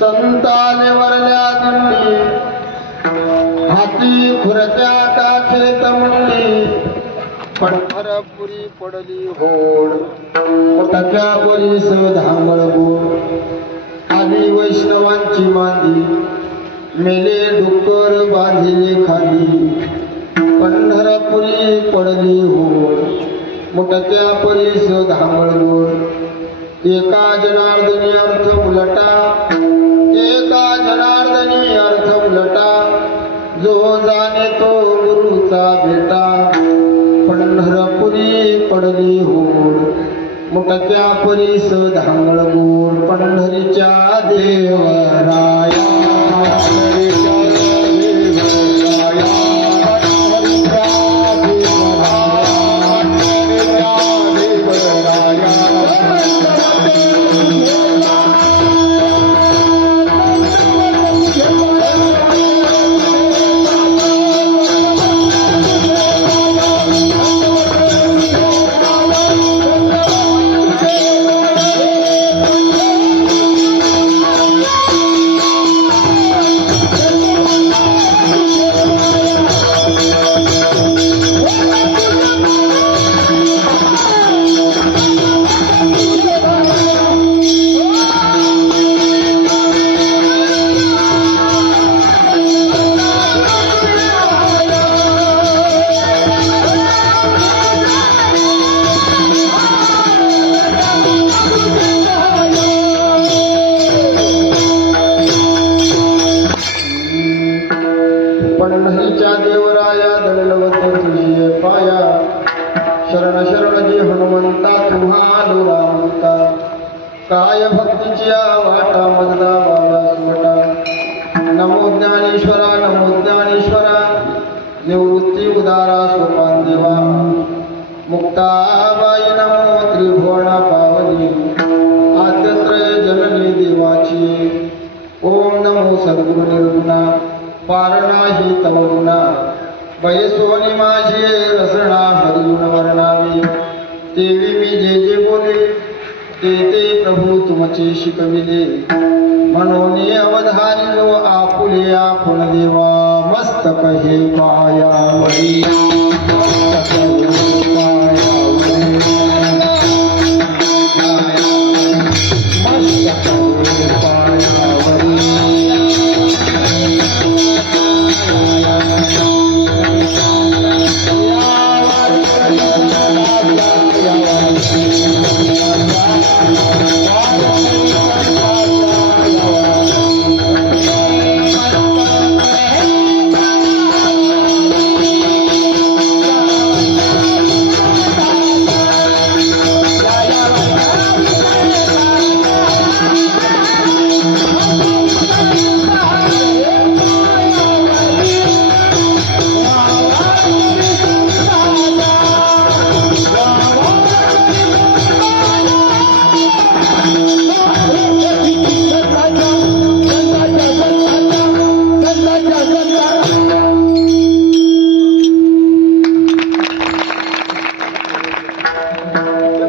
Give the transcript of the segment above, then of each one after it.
संताने वरल्या दिंडी हाती खुरत्या काखेत मुंडी पंढरपुरी पडली होड टक्या बरीस धांगळ गोड आली वैष्णवांची मांदी मेले डुक्कर बांधिले खाली पंढरपुरी पडली होड मुटक्या परीस धांगळ गोड एका जनार्दनी अर्थ उलटा एका जनार्दनी अर्थ उलटा जो जाणे तो गुरुचा भेटा पंढरपुरी पडली होड मुटक्या परीस धांगळ गोड पंढरीच्या देवराया पंढरीच्या देवराया दंडवत तुझे पाया शरण शरण जी हनुमंता तुम्हा दुरावता काय भक्तीच्या वाटा मजदा बाबा सुमटा नमो ज्ञानेश्वरा निवृत्ती उदारा सोपान देवा मुक्ताबाई नमो त्रिभुवना पावनी आद्यत्रय जननी देवाची ओम नमो सद्गुरु निर्गुणा पारणा ही तवगुणा बैसोनी माझे रसना हरिगुण वर्णावे तेवी मी जे जे बोले ते प्रभू तुमचे शिकविले म्हणून अवधानी आपुले आपण देवा मस्तक हे पायावरी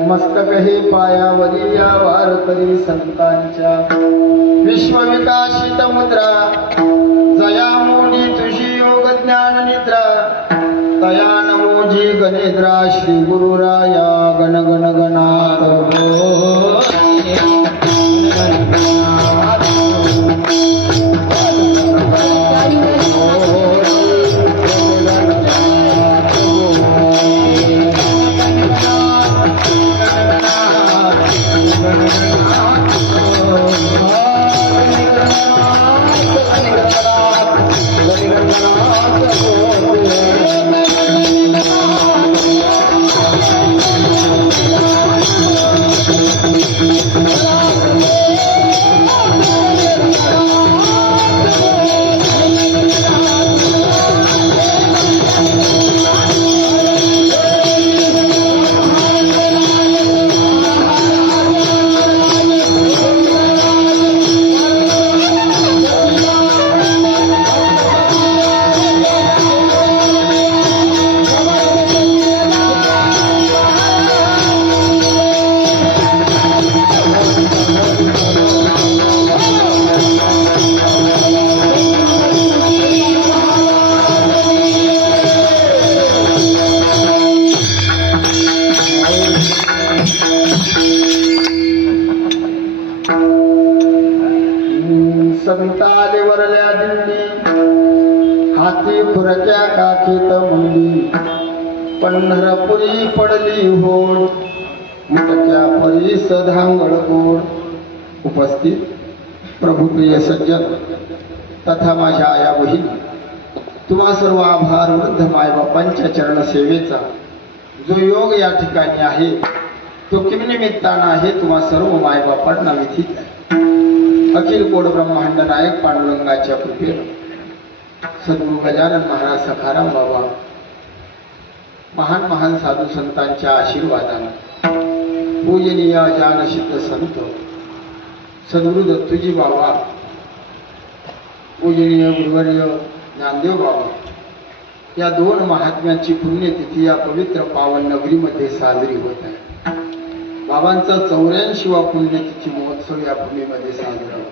मस्तक हे पायावरी या वारकरी संतांच्या विश्वविकासित मुद्रा जया मोनी तुझी योग ज्ञान निद्रा तया नमो जी गणेद्रा श्री गुरुराया गण गण गणात Thank you. संत आले वरल्या दिंडी, हाती खुरक्या काखीत मुंडी, पंढरपुरी पडली होड, मुटक्या परीस धांगड गोड. उपस्थित प्रभुप्रिय सज्जन तथा माझ्या आया बहिणी, तुम्हा सर्व आभार वृद्ध मायबापांच्या चरण सेवेचा जो योग या ठिकाणी आहे तो किम निमित्तानं आहे. तुम्हा सर्व मायबापांना विधित आहे. अखिल कोड ब्रह्मांड नायक पांडुरंगाच्या कृपेनं सद्गुरु गजानन महाराज सखाराम बाबा, महान महान साधू संतांच्या आशीर्वादानं, पूजनीय जानसिद्ध संत सद्गुरु दत्तूजी बाबा, पूजनीय गुरुवर्य ज्ञानदेव बाबा, या दोन महात्म्यांची पुण्यतिथी या पवित्र पावन नगरीमध्ये साजरी होत आहे. बाबांचा 84वा पुण्यतिथी महोत्सव या भूमीमध्ये साजरा होतो.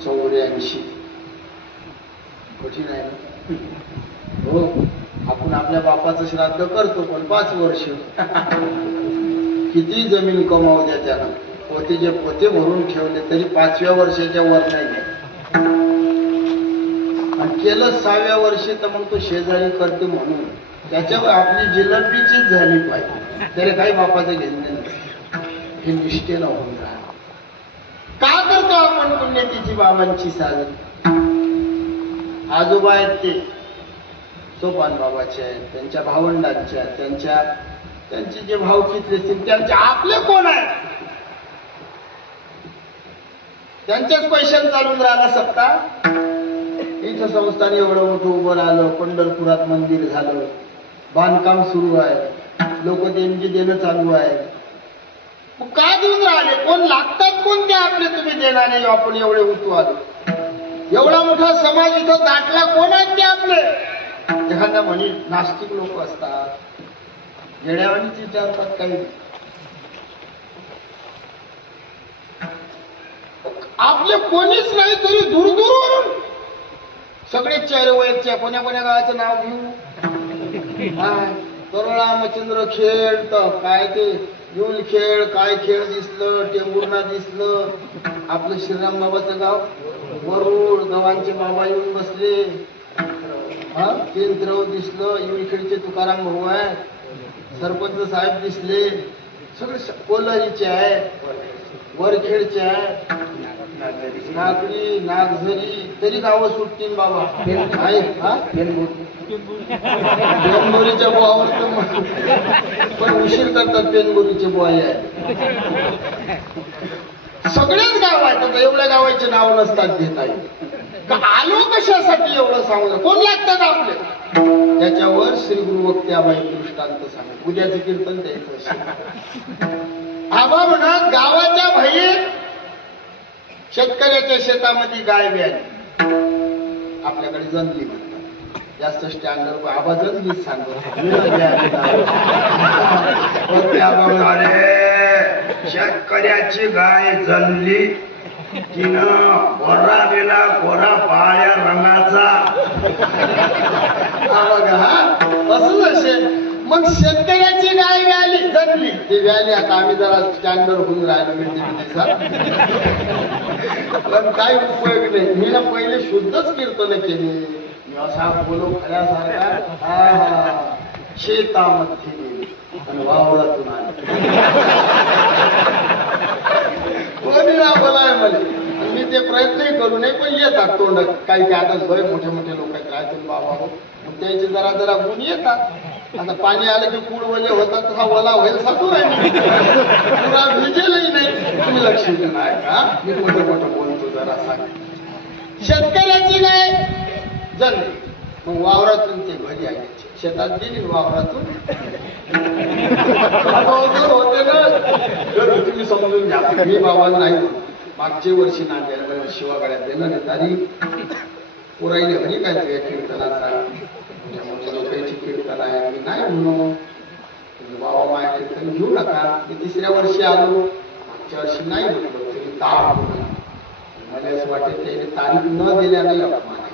84 कठीण आहे ना हो. आपण आपल्या बापाचं श्राद्ध करतो पण 5 वर्ष किती जमीन कमावू द्या त्याला, पोतेचे पोते भरून ठेवले तरी 5व्या वर्षाच्या वर नाही घ्या. आणि केलं 6व्या वर्षी तर मग तो शेजारी करते म्हणून त्याच्यावर आपली जिलबीचीच झाली पाहिजे. त्याला काही बापाचं घेणं नाही. हे निष्ठेनं होऊन राहा. का करतो आपण पुण्यतिथी बाबांची साजरी? आजोबा आहेत ते सोपान बाबाचे आहेत, त्यांच्या भावंडांचे आहेत, त्यांचे जे भावकीतले असतील त्यांचे आपले कोण आहेत? त्यांच्याच पैशाने चालून राहिला सप्ताह. इथं संस्थान एवढं मोठं उभं राहिलं, पंढरपुरात मंदिर झालं, बांधकाम सुरू आहे, लोक देणगी देणं चालू आहे. मग काय देऊन राहिले? कोण लागतात कोणते आपले तुम्ही देणारे? आपण एवढे उतू आलो, एवढा मोठा समाज इथं दाटला, कोण आहेत ते आपले? एखाद्या म्हणी नास्तिक लोक असतात, येड्यावानीच विचारतात काही. आपले कोणीच नाही तरी दूरदूरवरून सगळे चेहरे वयचे. कोण्या कोण्या गावाचं नाव घेऊ? तरोळा मच्छिंद्र खेळ, तर काय ते युल खेळ, काय खेळ दिसलं, टेंभुर्णा दिसलं, आपलं श्रीराम बाबाचं गाव वरुड, गावांचे बाबा येऊन बसले, केंद्रव दिसलं, युलखेडचे तुकाराम भाऊ आहे, सरपंच साहेब दिसले, सगळे कोल्हारीचे आहे, वरखेडचे आहे, नागरी नागझरी, तरी गावं सुटतील बाबा आहेत. पेनगोरीच्या बुवावर पण उशीर करतात. पेनगोरीचे बुवा आहे, सगळेच गाव आहेत. आता एवढ्या गावाचे नाव नसतात घेता येईल. आलो कशासाठी एवढं सांगू? कोण लागतात आपले? त्याच्यावर श्री गुरु वक्त्याबाई दृष्टांत सांगत. उद्याचं कीर्तन द्यायचं. आबा म्हणत गावाच्या बाहेर शेतकऱ्याच्या शेतामध्ये गाय व्याली, आपल्याकडे जंगली म्हणतात, जास्त स्टँडर्ड आबा जंगलीच सांगतो. शेतकऱ्याची गाय जणली, तिनं गोरा दिला, गोरा पाळ्या रंगाचा. असंच असेल. मग शेतकऱ्याची गाय व्याली जगली, ती व्याली. आता आम्ही जरा स्टँडर्ड होऊन राहिलो पण काही उपयोग नाही. मी ना पहिले शुद्धच कीर्तन केली. मी असा बोलो खऱ्यासारखा शेतामध्ये गेली आणि वावरातून आले. कोणी ना बोलाय मला, मी ते प्रयत्नही करू नये पण येतात तोंड. काही काय आता बरे मोठे मोठे लोक आहेत राहतील बाबा, त्याचे जरा जरा गुण येतात. आता पाणी आलं की पूळ वले होतात, हा वला होईल साधू आहे, पुरा भिजेलही नाही. तुम्ही लक्ष देऊ नाही का? मी मोठं मोठं बोलतो जरा सांग. शेतकऱ्याची गाय जणली, मग वावरातून ते घरी आले, शेतात गेली, वावरातून होते ना. तुम्ही समजून घ्या, मी बाबा नाही. मागच्या वर्षी नांदेड शिवागाड्यात दिलं नाही तरी पुरायले हरी काय तुझ्या कीर्तनाचा, लोकांची कीर्तन आहे. मी नाही म्हणू बाबा माझ्या कीर्तन घेऊ नका. मी 3ऱ्या वर्षी आलो, मागच्या वर्षी नाही म्हणलो तरी ताप. मला असं वाटत त्याने तारीख न दिल्याने अपमान आहे.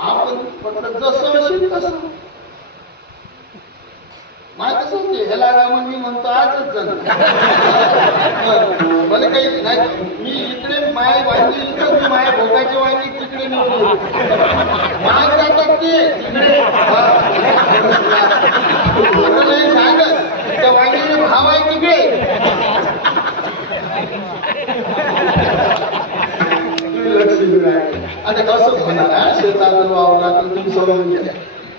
आपण म्हटलं जसं असेल तसं. माय कसं ते ह्याला रामन मी म्हणतो आजच जण मला काही नाही मी इकडे माय वांगी इथं मी माय भोगाची वांगी तिकडे निवडून माग जातात ते तिकडे नाही सांगत त्या वांगीचे भाव आहे तिकडे लक्ष आता कसं होणार शेतातून वावरातून तुम्ही सोडून गेले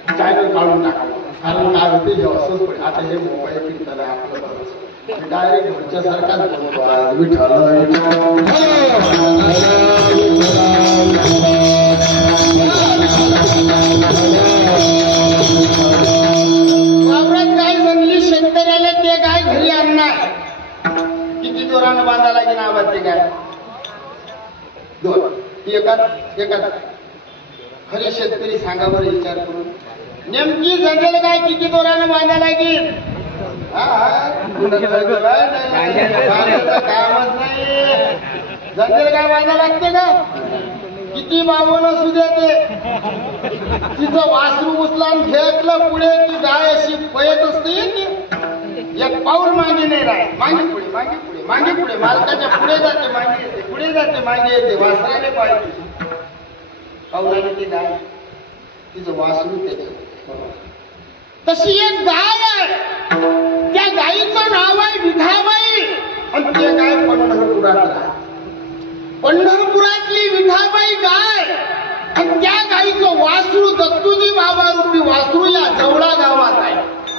चॅनल काढून टाकावं कारण काय होते हे असंच पण आता हे मोबाईल फिरताना आपलं बरंच डायरेक्ट घरच्या सारखाच बोलतो आज विठ्ठल वावरात गाय बनली शेतकऱ्याला ते गाय घरी आणणार किती जोरानं बांधा लागेल आवाज ते गाय दोन एकात खरे शेतकरी सांगा बरं विचार करून नेमकी जंगल गाय किती दोरानं बांधा लागेल कामच नाही जंगल गाय बांधा लागते का किती बाबून असू दे ते तिचं वासरू उचलान फेकलं पुढे ती गाय अशी पयत असते एक पाऊल मागे नाही राह मागे पुढे मागे पुढे मागे पुढे मालकाच्या पुढे जाते मागे येते पुढे जाते मागे येते वासराने पाहिजे पाऊलाने ती गाय तिचं वासरू त्याच्या तशी एक गाय आहे त्या गायीचं नाव आहे विठाबाई आणि ते गाय पंढरपुरात राहते पंढरपुरातली विठाबाई गाय आणि त्या गायीचं वासरू दत्तूजी बाबा रूपी वासरू या जवळा गावात आहे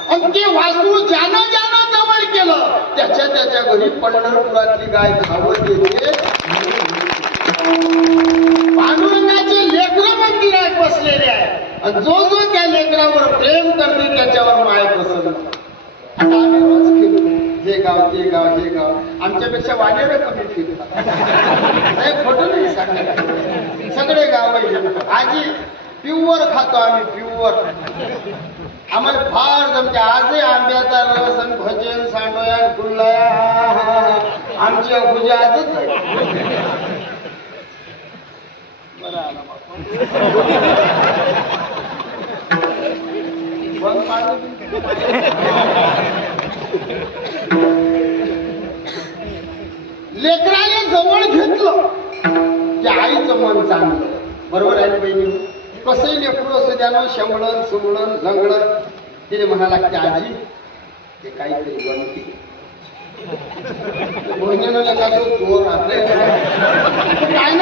आणि ते वासरू ज्यानं जवळ केलं त्याच्या घरी पंढरपुरातली गाय धावत येते पांडुरंगाचे लेकरं मंदिरात बसलेले आहे आणि जो त्या लेकरावर प्रेम करते त्याच्यावर माय बसत आता आम्ही रोज फिरतो हे गाव ते गाव हे गाव आमच्यापेक्षा वानेर कमी फिरतात नाही खोटं नाही सांगणार सगळे गाव आजी प्युअर खातो आम्ही प्युअर आम्हाला फार जमते आजही आंब्याचा रस आणि भजन सांडोया गुल्लाया आमची अभुजी आजच आहे लेकराने जवळ घेतलं की आईचं मन चांगलं बरोबर आहे बहिणी कसंही लेकरू असं त्यानं शंभळण सुमळण लंगडण तिने म्हणा लागते आजी ते काहीतरी बनते बहिणीनं नका तो चोर आपले काय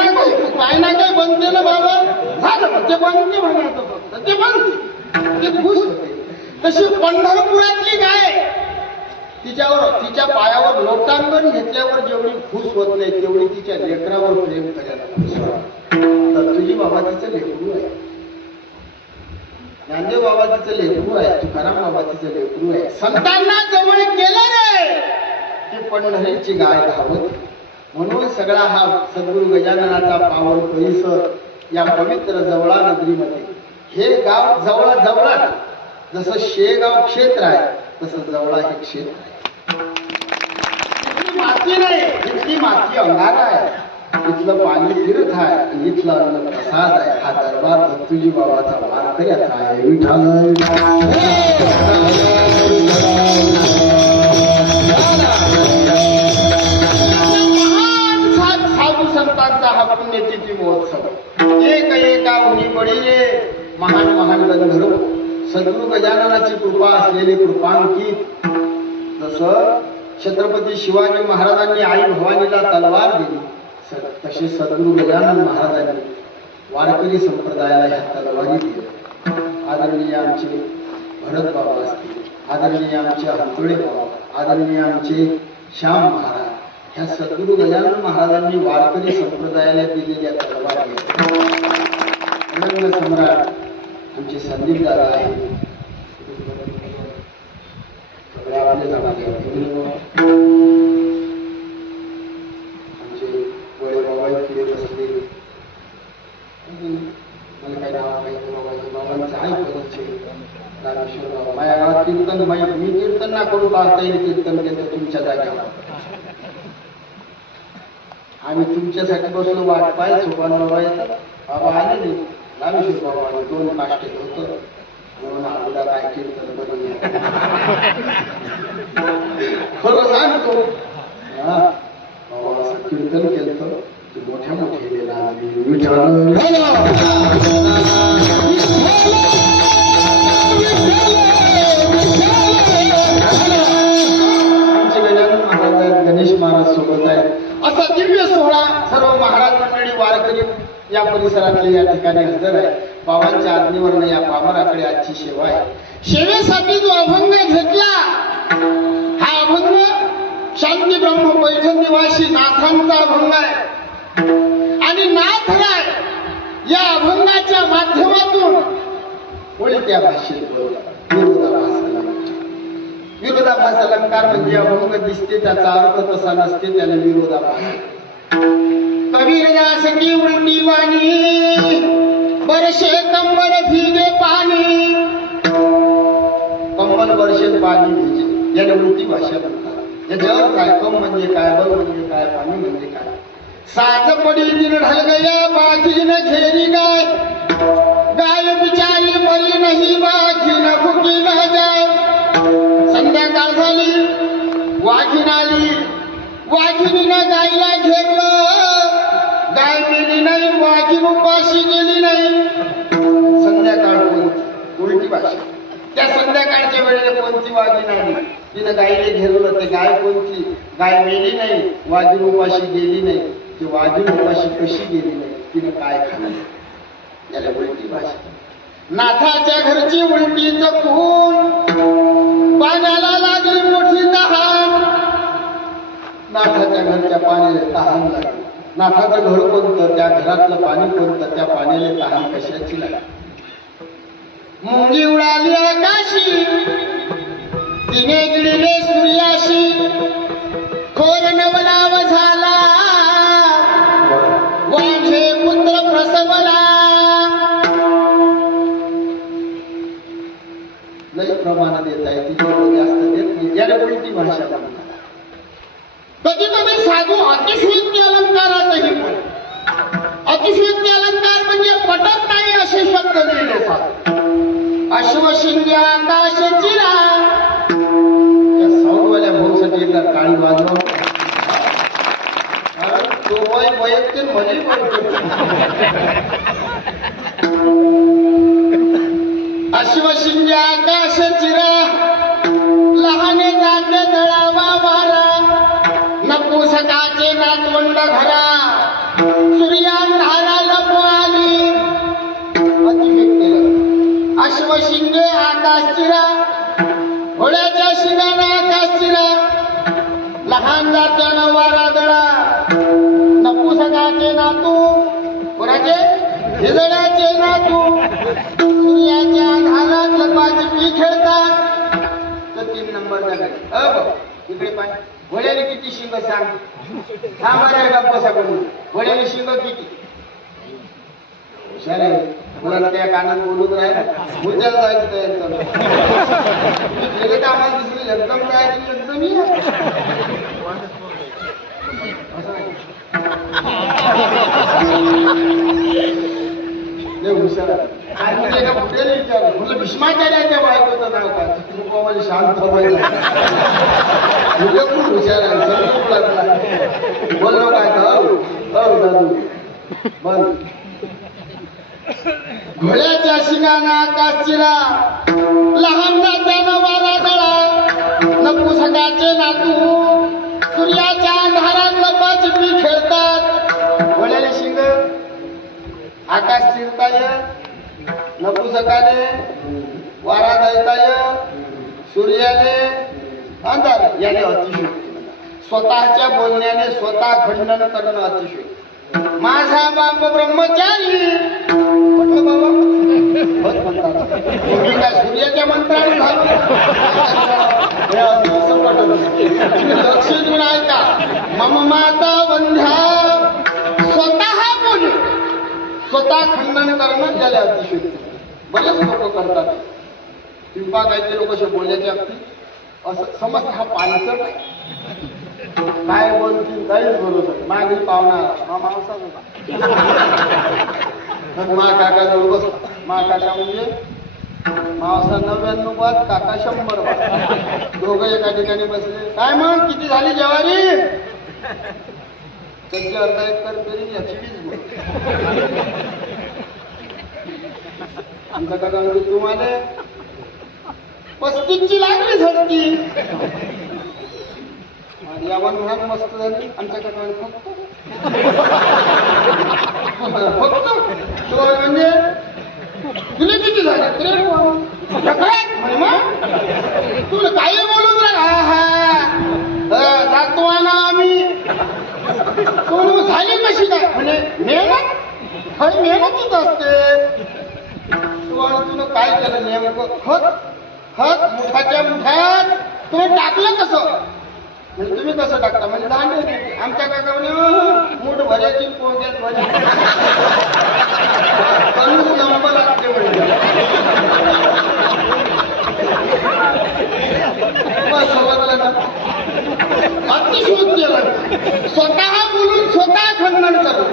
ना काय बनते ना बाबा झालं ते बनते म्हणायचं फक्त ते बनते ते खुश होते तशी पंढरपुरातली गाय तिच्या पायावर लोटांगण घेतल्यावर जेवढी खुश होत नाही तेवढी तिच्या लेकरावर प्रेम करायला खुश तर तुझी बाबा तिचं लेकरू आहे नांदेव बाबा तिचं लेकरू आहे तुकाराम बाबा तिचं लेकरू आहे संतांना जवळ केलं रे ती पंढरीची गाय धावत म्हणून सगळा हा सद्गुरू गजाननाचा पावन परिसर या पवित्र जवळा नगरीमध्ये हे गाव जवळा जसं शेगाव क्षेत्र आहे तसं जवळा हे क्षेत्र आहे इथली माती नाही इथली माती अंगार आहे इथलं पाणी तीर्थ आहे आणि इथला अन्न प्रसाद आहे हा दरबार दत्तूजी बाबाचा वारकऱ्याचा आहे विठ्ठल साधू संतांचा हा पुण्यतिथी महोत्सव एका उनी बळीले महान गंधर्व सद्गुरू गजाननाची कृपा असलेली कृपांकित जसं छत्रपती शिवाजी महाराजांनी आई भवानीला तलवार दिली तशी सद्गुरू गजानन महाराजांनी वारकरी संप्रदायाला ह्या तलवारी दिल्या आदरणीय आमचे भरत बाबा असतील आदरणीय आमचे हंतोळे बाबा आदरणीय आमचे श्याम महाराज ह्या सद्गुरू गजानन महाराजांनी वारकरी संप्रदायाला दिलेल्या तलवारी अनंत सम्राट आमचे संदीप दादा आहे आमचे वडे बाबा फिरत असले मला काय नाव माहिती बाबांचं आहे रामेश्वर बाबा माझ्या गावात कीर्तन मी कीर्तन ना करू पाहता येईल कीर्तन केलं तुमच्या जागेवर आम्ही तुमच्यासाठी बसलो वाट पाय सुपान बाबा येतात बाबा आले नाही रामेश्वर बाबा 2 काष्टे होतं म्हणून आपल्याला काय कीर्तन बनवलं खरं सांगतो हा बाबा असं कीर्तन केलं मोठ्या मोठे गणेश महाराज सोबत आहेत. असा दिव्य सोहळा सर्व महाराज मंडळी वारकरी या परिसरातले या ठिकाणी हजर आहे. बाबांच्या आज्ञेवरनं या पामराकडे आजची सेवा आहे. सेवेसाठी जो अभंग घेतला हा अभंग शांती ब्रह्म पैठण निवासी नाथांचा अभंग आहे. आणि नाथराय या अभंगाच्या माध्यमातून उलट्या भाषेत बोलतात. विरोधाभास अलंकार म्हणजे अभंग दिसते त्याचा अर्थ तसा नसते, त्याला विरोधाभास. कबीरदास की उलटी वाणी बरसे कंबल भीगे पाणी. कंबल बरसे पाणी भिजे याला उलटी भाषा म्हणतात. याच्यावर काय कम म्हणजे काय, बल म्हणजे काय, पाणी म्हणजे काय. सात पडी दिन ढल गया बाकी न घेरी गाय. गाय बिचारी मरी नाही बाकी न भुकी न जाय. संध्याकाळ झाली वाघीण आली. वाघिणीनं गायला घेरलं. गाय मेली नाही, वाघीण उपाशी गेली नाही. संध्याकाळ कोणती उलटी भाषा. त्या संध्याकाळच्या वेळेला कोणती वाघीण आली, तिनं गायले घेरलं. ते गाय कोणती, गाय मेली नाही, वाघीण उपाशी गेली नाही. ती वाघीण उपाशी कशी गेली नाही, तिने काय खाल्लं, याला उलटी भाषा. नाथाच्या घरची उलटीच खून, पाण्याला लागली मोठी तहान. नाथाच्या घरच्या पाण्याला तहान लागली. नाथाचं घर कोणतं, त्या घरातलं पाणी कोणतं, त्या पाण्याला तहान कशाची लागली. मुंगी उडाली आकाशी, तिने गिळले सूर्याशी. खोर नवलाव झाला, वाझे पुत्र प्रसवला. लय प्रमाण देत आहे, तिच्यावर जास्त देत नाही. याला उलटी भाषा म्हणतात. कधी कधी साधू अतिशयोक्ती अलंकारातही पण. अतिशयोक्ती अलंकार म्हणजे पटत नाही असे शब्द लिहिले साधू. अश्वशिंगे आकाश चिरा. त्या सौवाल्या भाऊसाठी एकदा काळी वाजवा. तो वैयक्तिक मध्ये अश्वशिंगे आकाश चिरा. लहाने जाते दळावा वारा. नपुसकाचे नातवंड घरा. सूर्यांधारा लपवाली. अश्वशिंगे आकाश चिरा. घोड्याच्या शिंगाने आकाश चिरा. लहान जात्यानं वारा दळा. नपुसकाचे नातू, कोणाचे, हिजड्याचे नातू. सूर्याच्या आधारात लपाछपी खेळतात. तर 3 नंबरच्या घरी इकडे पाय. घोड्याने किती शिंग सांग. थांबा का बसा करून. घोड्याने शिंग किती. हुशार आहे. मुलाला त्या कानात बोलून राहिला. उद्याला जायचं तयार चालू. आम्हाला दिसलं एकदम काय एकदम हुशार आहे. आणि एका पुढे विचारलं, म्हटलं भीष्माचार्याच्या बायकोचं नाव काय. म्हणजे शांत व्हायला खूप हुशार आहे. संतोष लागला. बोललो काय दादू बंद. घोड्याच्या शिंगाना आकाश चिरा. लहान जात्यानं वारा दळा. नपुसकाचे नातू सूर्याच्या अंधारात लपाछपी खेळतात. घोड्याने शिंग, आकाश चिरताय. नपुसकाने वारा दळताय. सूर्याने अंधार. याने अतिशयोक्ती. स्वतःच्या बोलण्याने स्वतः खंडन करणं अतिशयोक्ती. माझा बाप ब्रह्मचारी. म्हटलं बाबा काय सूर्याच्या मंत्राने झालं. लक्ष देऊन ऐका. मम माता वंध्या. स्वतः बोल, स्वतः खंडन करणं त्याला अतिशयोक्ती. बरेच लोक करतात. पिंपा काहीतरी लोक असे बोलण्याच्या बाबतीत असं समज हा पानसट आहे. काय बोलतील काहीच बरोबर. मागील पाहुणा हा माणसाच होता. मा काका जवळ बसला. मा काका म्हणजे मावसा 99 बाद, काका 100 बाद. दोघं एका ठिकाणी बसले. काय मग किती झाली ज्वारी? त्याची अर्धा एकर तरी याची 20 गुण. आमचा काका म्हणजे तुम्हाला 35ची लागली झडती. यावन म्हणा मस्त झाली. आमच्या काका फक्त म्हणजे तुला किती झाले? तुला काही बोलून जातो ना आम्ही. तू झाली कशी काय? म्हणजे मेहनत खरी मेहनतच असते. तुला काय केलं नेमकं? खत मुठाच्या मुठात तुम्ही टाकलं कसं? म्हणजे तुम्ही कसं टाकता? म्हणजे दांडे. आमच्या काका म्हणे मूठ भरायची पोंग्यात भरायची नंबर लागते म्हणजे. अतिशोध केलं. स्वतः बोलून स्वतः खंडन करू.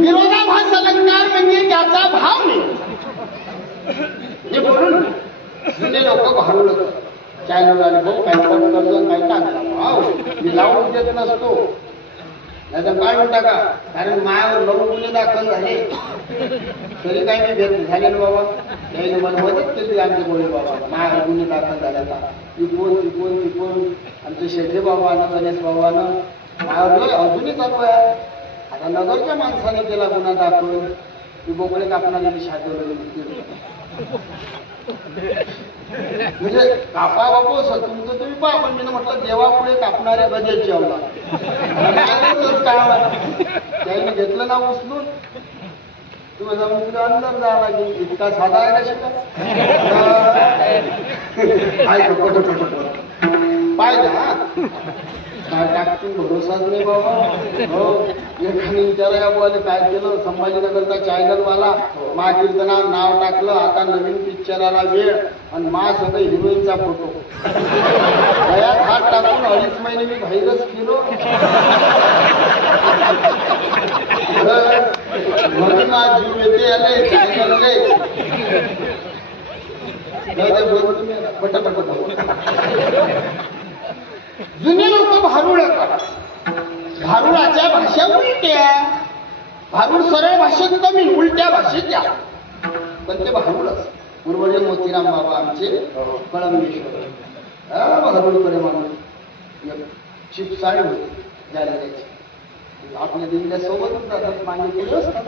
विरोधाभास अलंकार म्हणजे त्याचा भाव नाही. हे बोलून जुने लोक भावलं चॅनल आले भाऊ काही पण कर्ज काही टाकला. मी लावून देत नसतो. नाही तर काढून टाका. कारण मायावर 9 गुन्हे दाखल झाले तरी काही नाही भेट झाले ना बाबा. त्याने मला मदत केली. आमचे बोले बाबा मायावर गुन्हे दाखल झाले का तिकोन आमचे शेठे बाबानं गणेश बाबानं मायावर अजूनही चालू आहे. आता नगरच्या माणसाने केला गुन्हा दाखल. ती बोकडे कापणारी शादी म्हणजे कापा बापू तुमचं तुम्ही पहा. पण मी म्हटलं देवापुढे कापणाऱ्या गजेची अवला त्याने घेतलं ना उचलून. तुम्ही जाऊन तुला अंदर जावं लागेल. इतका साधा आहे का पाहिजे हा काय टाकतून भरोसाच नाही बाबा. हो एखादी विचारायला बोलायला काय केलं. संभाजीनगरचा चॅनलवाला मा कीर्तनात नाव टाकलं. आता नवीन पिक्चराला वेळ आणि मा सगळं हिरोईनचा फोटो गळ्यात हात टाकून 2.5 महिने मी बाहेरच फिरो. म्हणून आज जीव येते आले चॅनलले. जुने लोक भारुळ करतात. भारुळाच्या भाषा उलट्या. भारुळ सरळ भाषेत कमी उलट्या भाषेत या. पण ते भारुळच. पूर्वजे मोतीराम बाबा आमचे कळंबेश्वर भारुळकडे माणूस चिपसाळी होती जालन्याची. आपल्या दिल्ल्या सोबतच जातात. मागे पुढे असतात.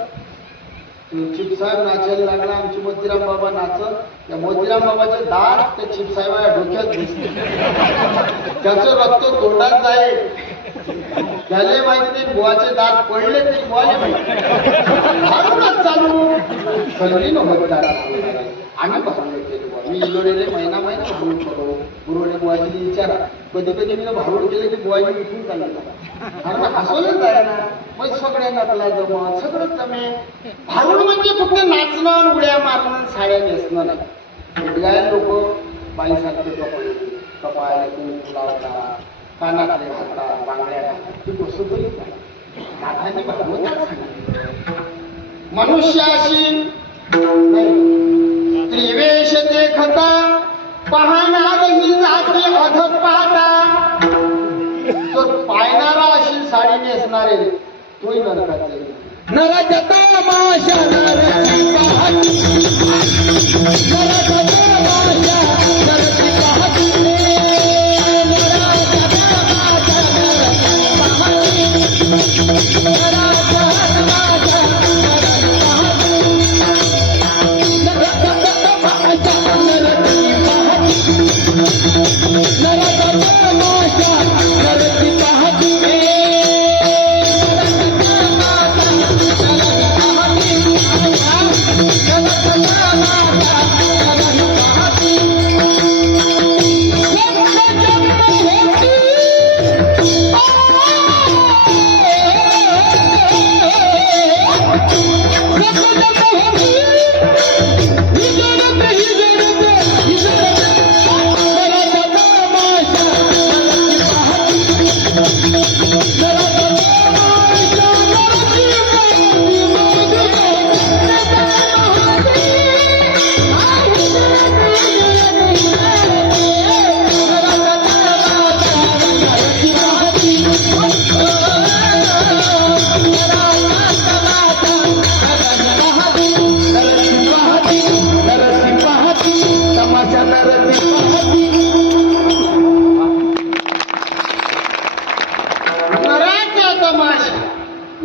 चिपसाहेब नाचायला लागला. आमचे मोतीराम बाबा नाचत. त्या मोतीराम बाबाचे दात त्या चिपसाहेबाच्या डोक्यात घुसले. त्याचं रक्त तोंडात जाईल. त्याला माहित नाही बुवाचे दात पडले तरी बुवाले माहिती. भारूनच चालू सगळी नव्हत. आम्ही भारूण केले. मी इलोडे महिना भारूण करू. गुरुवारी बुवाजी विचारा. कधी कधी मी भारूण केले की बुवाजी उठून चालले. कारण हसवलंच जाय ना. मग सगळ्यांना आपला जमत सगळं जमे. भारूण म्हणजे फक्त नाचणं उड्या मारणं साड्या नेसणं नाही. गाय लोक बाईसारखे कपडे कपाळाला कुंकू लावतात. कानातले घालतात. बांगड्या घालतात. ती गोष्ट तरी नाथांनी भागवतात सांगितलं. मनुष्याशी त्रिवेश देखता पाहणार ही जाती अधपाता. तर पायणारा अशी साडी नेसणारे तोही नरकाचे. नरकता माशा नरकी पाहती. नरकता माशा नरकी पाहती.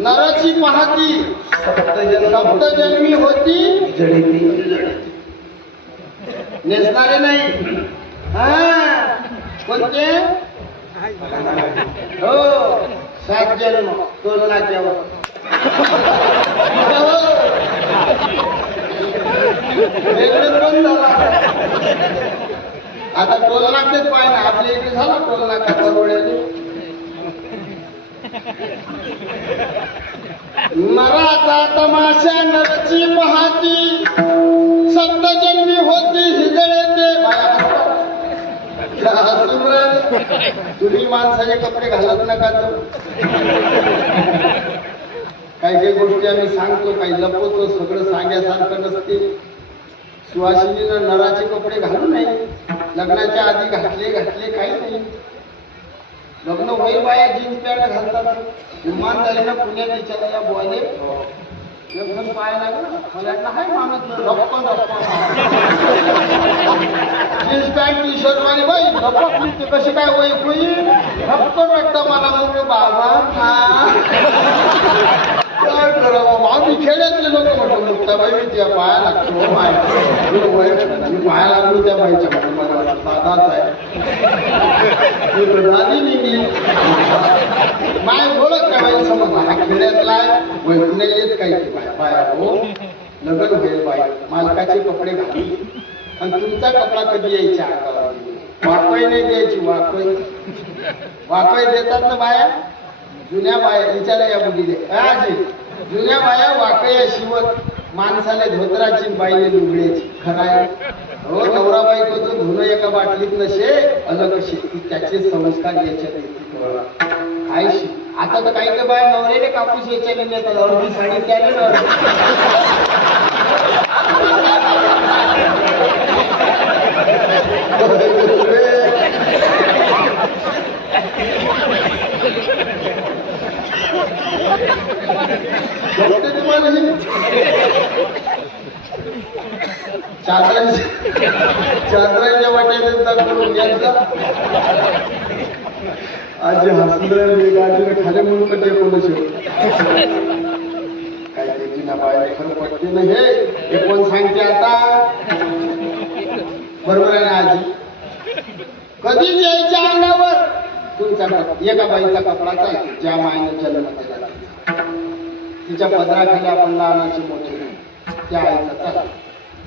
नराची पाहती सप्तजन्मी होती नेसणारे नाही. हा कोणते? हो 7 जन्म टोल नाक्यावर. वेगळं पण झाला. आता टोल नाक्याच पाहिजे आपल्या इकडे झाला टोल नाका परवड्याने. नराचा तमाशा नरची पाहती सप्तजन्मी होती हिजळे ते. तुम्ही माणसाचे कपडे घालत नका तर. काही काही गोष्टी आम्ही सांगतो काही लपवतो. सगळं सांग्यासारखं नसते. सुवासिनीनं नराचे कपडे घालू नये. लग्नाच्या आधी घातले काही नाही. लग्न होईल बाया जीन्स पॅन्ट घालतात. इमानदारीनं पुण्यात विचारल्या बोले लग्न पाहायला लागलं मला हाय मानत जीन्स पॅन्ट टी शर्ट वाली बाई गप्पा ते कशी काय वय होईल गप्पन वाटतं मला. मग बाबा काय करावं आम्ही खेड्यातले लोक म्हटलं मुक्ताबाई मी त्या पाया लागतो मी पाया लागलो त्या बाईच्या मध्ये. मला वाटतं दादाच आहे दादी निघली माय बोलत त्या बाई समज हा खेड्यातला आहे वैकून येत काही बाया हो लग्न होईल बाई मालकाचे कपडे घालून आणि तुमचा कपडा कधी यायच्या अंगावर. वाकई नाही द्यायची. वाकई देतात ना बाया. जुन्या बाया विचारा या मुलीले जुन्या बाया वाकया शिवत माणसाला धोत्राची बाईने लुगड्याची. खरं आहे हो. नवरा बायकोचं धुणं एका बाटलीत नसे अलग शेती त्याचे संस्कार याच्यात आयशी. आता तर काही काही बाया नवऱ्याने कापूस याच्याने नेतात अर्धी साडी त्याने चादराच्या वाट्याने करून घ्यायचा. आजी हसले खाली म्हणून कटे कोण काय त्याची ना बाहेर खरं पटते ना. हे कोण सांगते आता बरोबर आहे ना आजी. कधीच यायच्या अंगावर तुमचा एका बाईचा कपडा चालतो ज्या मायने जन्म केला तिच्या पदराखाली आपण लहानाची मोठी त्या आईचा चालतो.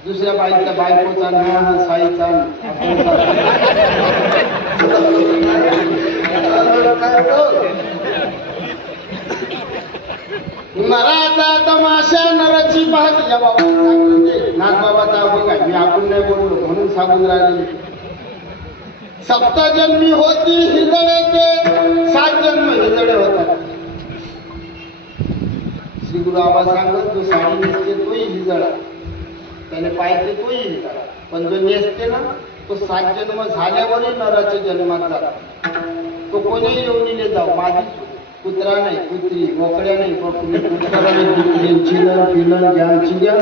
दुसऱ्या बाईचा बायकोचा ना साईचा नराचा तमाशा नराची पाहती. या बाबा नाथ बाबाचा अभंग आहे. मी आपण नाही बोललो म्हणून सांगून राहिले. सप्तजन्मी होती हिजळे ते 7 जन्म हिजळे होतात. श्री गुरु आबा सांगत जो साडी नेसते तोही हिजळा त्याने पाहिजे तोही हिजळा. पण जो नेसते ना तो 7 जन्म झाल्यावरही नराच्या जन्मात जातो. तो कोणीही योनीने जाऊ माझी कुत्रा नाही कुत्री मोकड्या नाही बकरी कुत्रा नाही कुत्री चिलन पिलन घ्यायची घ्या.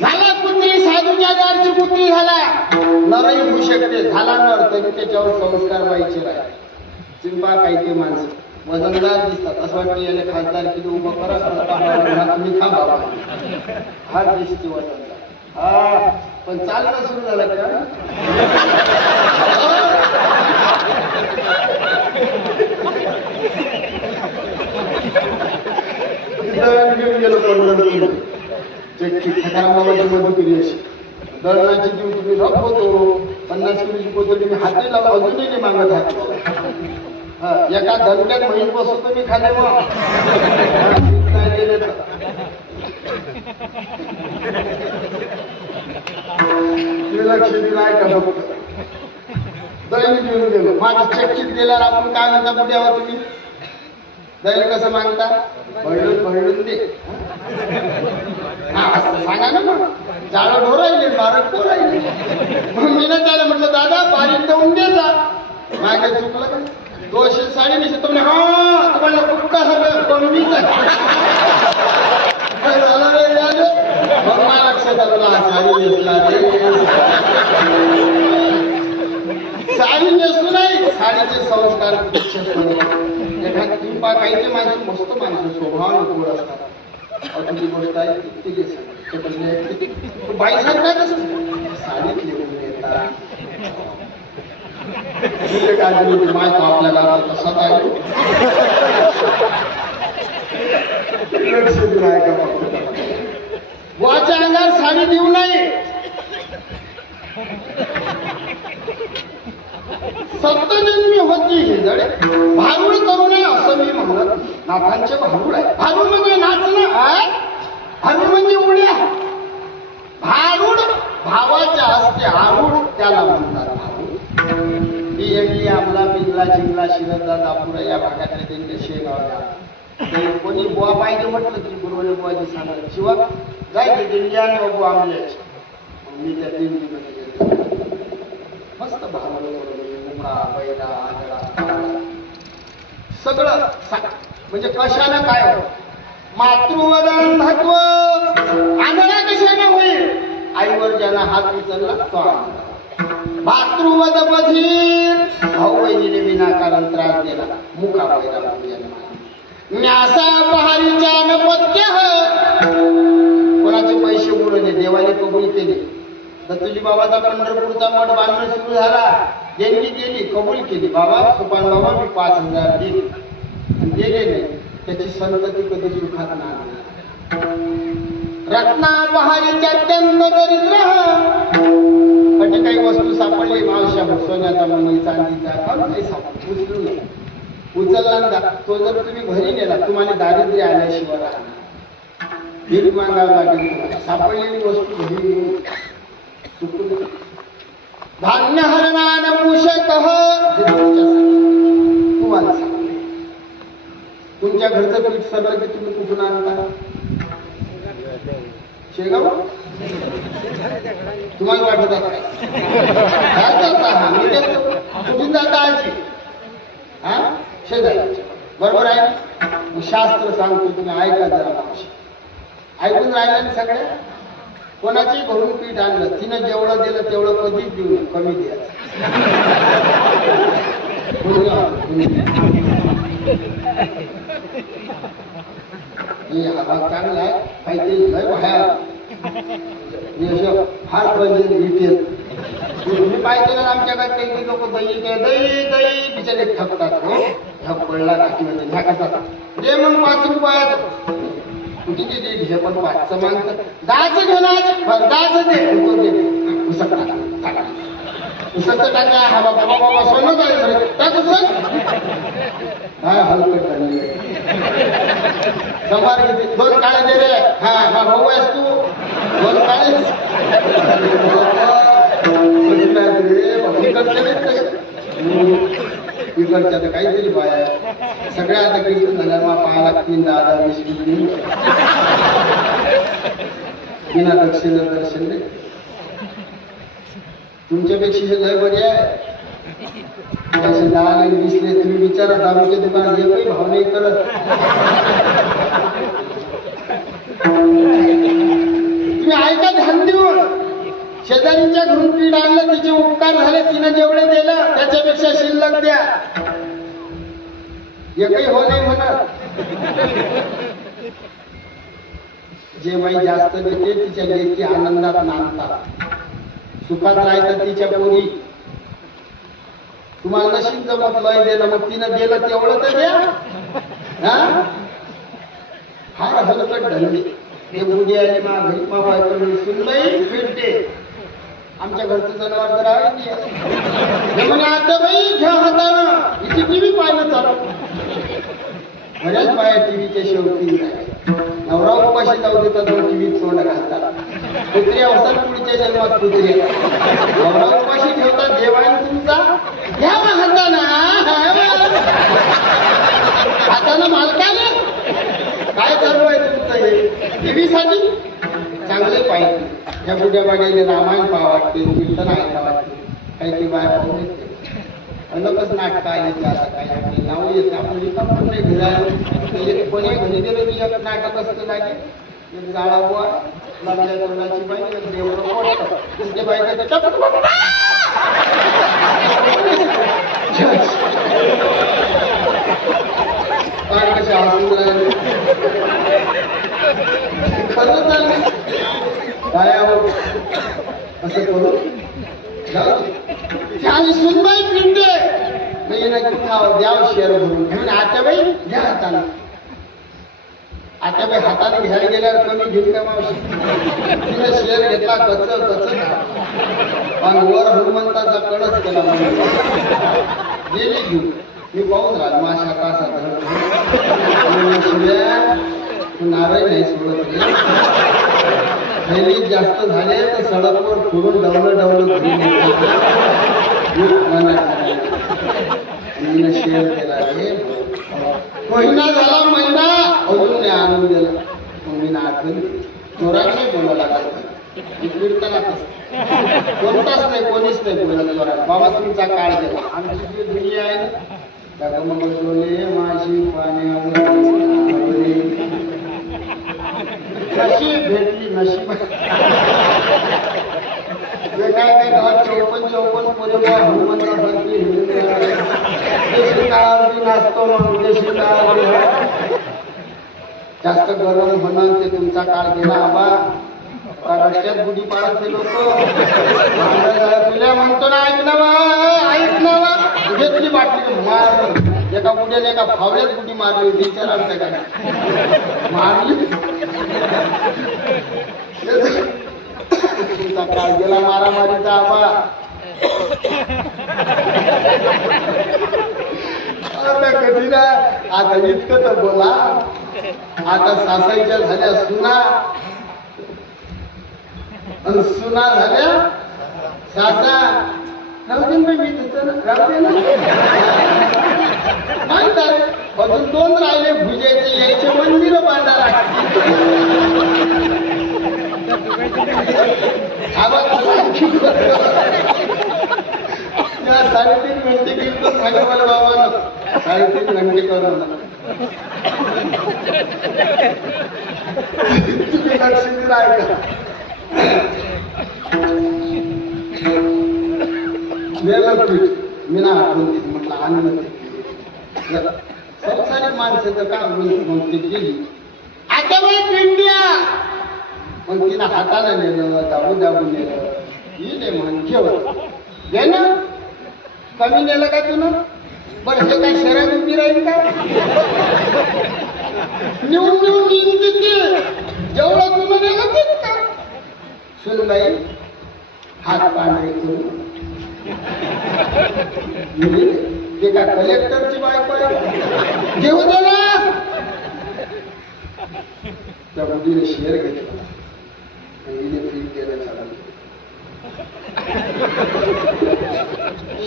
झाला कुत्री साधूच्या दारची कुत्री झाला नरही होऊ शकते. झाला नर तरी त्याच्यावर संस्कार व्हायचे राहिले. चिंपा काही ते माणसं वजनदार दिसतात असं वाटतं याला खासदार किती उभं करा तुम्ही थांबा हात दिसते वजनदार. हा पण चालणं सुरू झालं का घेऊन गेलो पंढरपूर ठिकाणाची मदत केली अशी दळणाची जीव तुम्ही रफ होतो 50 किलोची पोतली मी हाती लावून अजूनही नाही मागत हात. एका धनक्यात महिन बसवतो मी खाली मग लक्ष दिलं आहे का फक्त दळण घेऊन गेलो. माझं चक्कीत गेल्यावर आपण काय म्हणता पुढ्यावर तुम्ही दळण कसं मागता भरडून दे सांगा ना. मग जाळं ढोरायले बारक ढोरायले. मग मी ना त्याला म्हटलं दादा बारीक देऊन दे जा. मागे चुकलं का 200 साडी नेसत तुम्ही हा तुम्हाला कुठका सगळं कमीच आहे. मग मला लक्षात आलं साडी नेसला रे. साडी नेसू नाही साडीचे संस्कार एखादी तुम्ही पहा काही ते माणसं मस्त माणसं स्वभावाने गोड असतात. तुझी गोष्ट आहे बाई सारखाच साडीत लिहून येतात माय तो आपल्याला कसा काय लक्ष दिलं आहे का बुवाच्या अंगावर साडी देऊ नये. सप्तजन्मी होती हे जडे भारूड करू नये असं मी म्हणत. नाथांचे भारूड आहे. भारूड म्हणजे नाचणं आहे. भारूड म्हणजे उड्या. भारूड भावाच्या असते आरूढ त्याला म्हणतात भारूड. ही एंडी आमला पिंगला जिंगला शिरंदा दापुरा या भागातले त्यांचे शेगावला कोणी बुवा पाहिजे म्हटलं तरी गुरुवारी बुवाजी सांगत शिवा जायचे दिंडी आणि बाबू आमल्याची. मी त्या दिंडीमध्ये गेलो. मस्त भारूड मुका बैला आगळा सगळं म्हणजे कशानं काय होत. मातृवदन धत्व आंधळा कशाने होईल. आईवर ज्यानं हात उचलला तो आंधळा. भातृवद बधीर भाऊ बहिणीने विनाकारण त्रास दिला मुका बैला न्यासा पहारीच्या नपत्य कोणाचे पैसे उडवले देवाने कबूल केले. दत्तूजी बाबाचा पंढरपूरचा मठ बांधणं सुरू झाला. देणगी केली कबूल केली. बाबा सुपान बाबा मी 5,000 दिले दिले नाही. त्याची संतती कधी सुखात नाही. रत्ना पहारीच्या अत्यंत दरिद्र म्हणजे काही वस्तू सापडली मावश्या सोन्याचा मणी चांदीचा काही सापडली उचलू नये. उचलला तो जर तुम्ही घरी नेला तुम्हाला दारिद्र्य आल्याशिवाय राहणार. भीक मागावं लागेल तुम्हाला. सापडलेली वस्तू घरी चुकून धान्य हरणान मूषक तुम्हाला सांगते. तुमच्या घरचं पीठ सरलं की तुम्ही कुठून आणता. शेगाव तुम्हाला वाटत काय मी कुठून जाता आजी हा शेजारी बरोबर आहे. शास्त्र सांगतो तुम्ही ऐका जरा मावशी. ऐकून राहिलं सगळे. कोणाची घरून पीठ आणलं तिनं जेवढं दिलं तेवढं कधीच देऊ नये. कमी द्यायचं. हा भाग चांगला आहे. काहीतरी लय बाहेर फार म्हणजे रिटेल तुम्ही पाहिजे ना आमच्याकडे काही लोक दही दही दही बिचारे ठकतात. हो ह्या पडला घाटीमध्ये ह्या करतात दे मग 5 रुपयात कुठे हे पण 5चं मागतं 10चं घेऊन बरं 10चं दे उसक टाका उसकचं टाका. हा बाबा बाबा सोनं जाईल टाक उसक काय हलकट झाली. संभार किती 2 काळे दे रे. हा हा भाऊ आहेस तू 2 काळे इकडच्या तर काहीतरी बाया सगळ्या आता कीर्तन झाल्या मग पाहा लागतील 10-20 बिना दक्षिण दर्शन नाही. तुमच्यापेक्षा हे लय बरी आहे. लहान दिसले तुम्ही विचारा दारूच्या दुकानात एकही भाव नाही करत. तुम्ही ऐका ध्यान देऊन. शेजारीच्या घरून पीठ आणलं तिचे उपकार झाले. तिनं जेवढे दिलं त्याच्यापेक्षा शिल्लक द्या. एकही हो नाही म्हणत. जे बाई जास्त देते तिच्या लेकी आनंदात नांदतात. सुखात राहायचं तिच्या पोरी. तुम्हाला नशीब जमत लय देणं मग तिनं दिलं तेवढं तर द्या. हा फार हलकट धंदे. हे मुली आली मा घरी बाबा सुनबाई फिरते. आमच्या घरचं जनावर तर आहे म्हणे आता बाई घ्या हातानं हिची टीव्ही पाहिलं चालू. बऱ्याच बाया टीव्हीच्या शेवटी नवरा उपाशी जाऊ देतात टीव्हीत तोंड घालतात. कुत्र्या असतात पुढच्या जन्मात कुत्र्या नवरा उपाशी ठेवतात. देवाने तुमचा घ्या हातानं हातानं मालकाने काय चालू आहे तुमचं हे टीव्ही साठी चांगले पाहिजे. या बुड्या बागेने रामायण पाहा वाटते कीर्तन ऐका वाटते. काही ती बाया पाहू येते अलगच नाटक आले ते आता काही आपली नाव येत आपण लिहितात पण नाही घरायला कोणी घरी गेलं की एक नाटक असतं लागे जाळा बुवा लागल्या तोंडाची बाई देवळं ओढतं ते बायका बरं चाललं बाया हो असं करू छान सुनबाई पिंडे म्हणजे नक्की खावं द्याव शेअर भरून घेऊन आत्याबाई घ्या हाताने आत्याबाई हाताने घ्यायला गेल्यावर कमी घेईल का मावशी तिने शेअर घेतला कच आणि वर हनुमंताचा कडच केला गेली घेऊ मी पाहून राहिलो माशा तासात नारळ नाही सोडत थैली जास्त झाले तर सडकवर फिरून डवलं शेअर केला रे महिना झाला महिना अजून नाही आणून दिला मग मी आठवण जोरात नाही बोलावं लागत कीर्तनातच कोणताच नाही कोणीच नाही बोलत जोरात बाबा तुमचा काळ गेला आमची जी दुनिया आहे ना त्याला मग बोलले माझी पाण्यावर कशी भेटली नशीब काय काय गावात 54 पोरे हनुमंता भरती देशी काळावरती नाचतो मग देशी काळावर जास्त गरम होणं ते तुमचा काळ गेला आबा रस्त्यात बुडी पाडत ते लोक तुला म्हणतो ना ऐक ना बा घेतली बाटली मार एका बुड्याने एका फावल्यात बुडी मारली विचार आमच्या काय मारली तुमचा काळ गेला मारामारीचा आबा आता कधी ना आता इतकं तर बोला आता सासाईच्या झाल्या सुना झाल्या सासा राहते मी राहते ना माहित आहे अजून 2 राहिले भुजायचे यायचे मंदिर बांधा त्या 3.5 घंटे कीर्तन सांगा मला बाबांना 3.5 घंटे करून तुम्ही लक्ष्मी राहिला मी ना आठवण दिली म्हटलं आनंद संसारिक माणसं तर का म्हणते गेली आता बाई पिंड्या मग तिनं हाताने नेलं दाबून नेलं ही नाही म्हण ठेवत घे ना कमी नेलं का तुला बरं हे काय शहरात उभी राहील का नेऊन किती जेवढं तुला नेलं तेच का सुनबाई हात पांढरे करून ते का कलेक्टरची बायको आहे घेऊ दे ना त्या मुलीने शेअर घेतला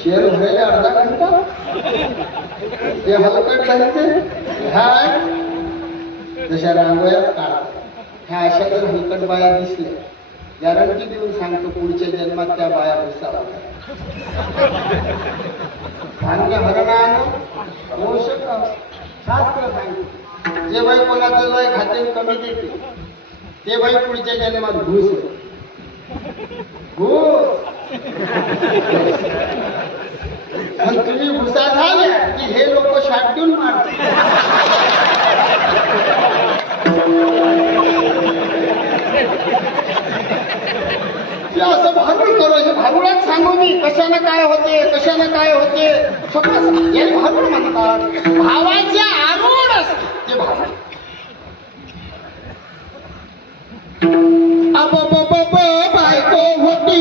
शेअर व्हायला अर्धा घंटा ते हलकट झाले ह्या जशा रांगोळ्यात काढा ह्या अशा जर हलकट बाया दिसल्या गॅरंटी देऊन सांगतो पुढच्या जन्मात त्या बाया बसावा धान्य हरणानं पोषक शास्त्र सांगतो जे बाई कोणाचं लय खाते कमी देते ते बाई पुढच्या जन्मात घुस तुम्ही भुसा झाल्या की हे लोक शाटून मारते असं भारूड करू भारुडात सांगू मी कशानं काय होते सगळं हे भारूड म्हणतात भावाच्या आरूढ ते भारूड बायको होती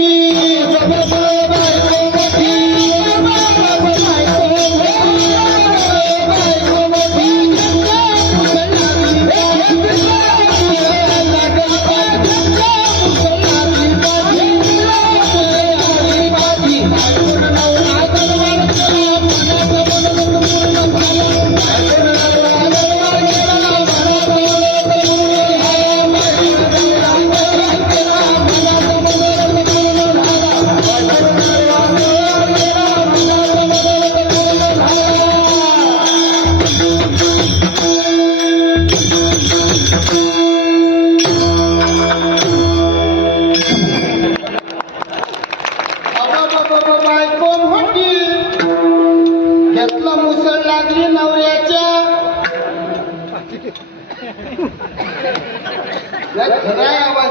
खरा आहे आवाज.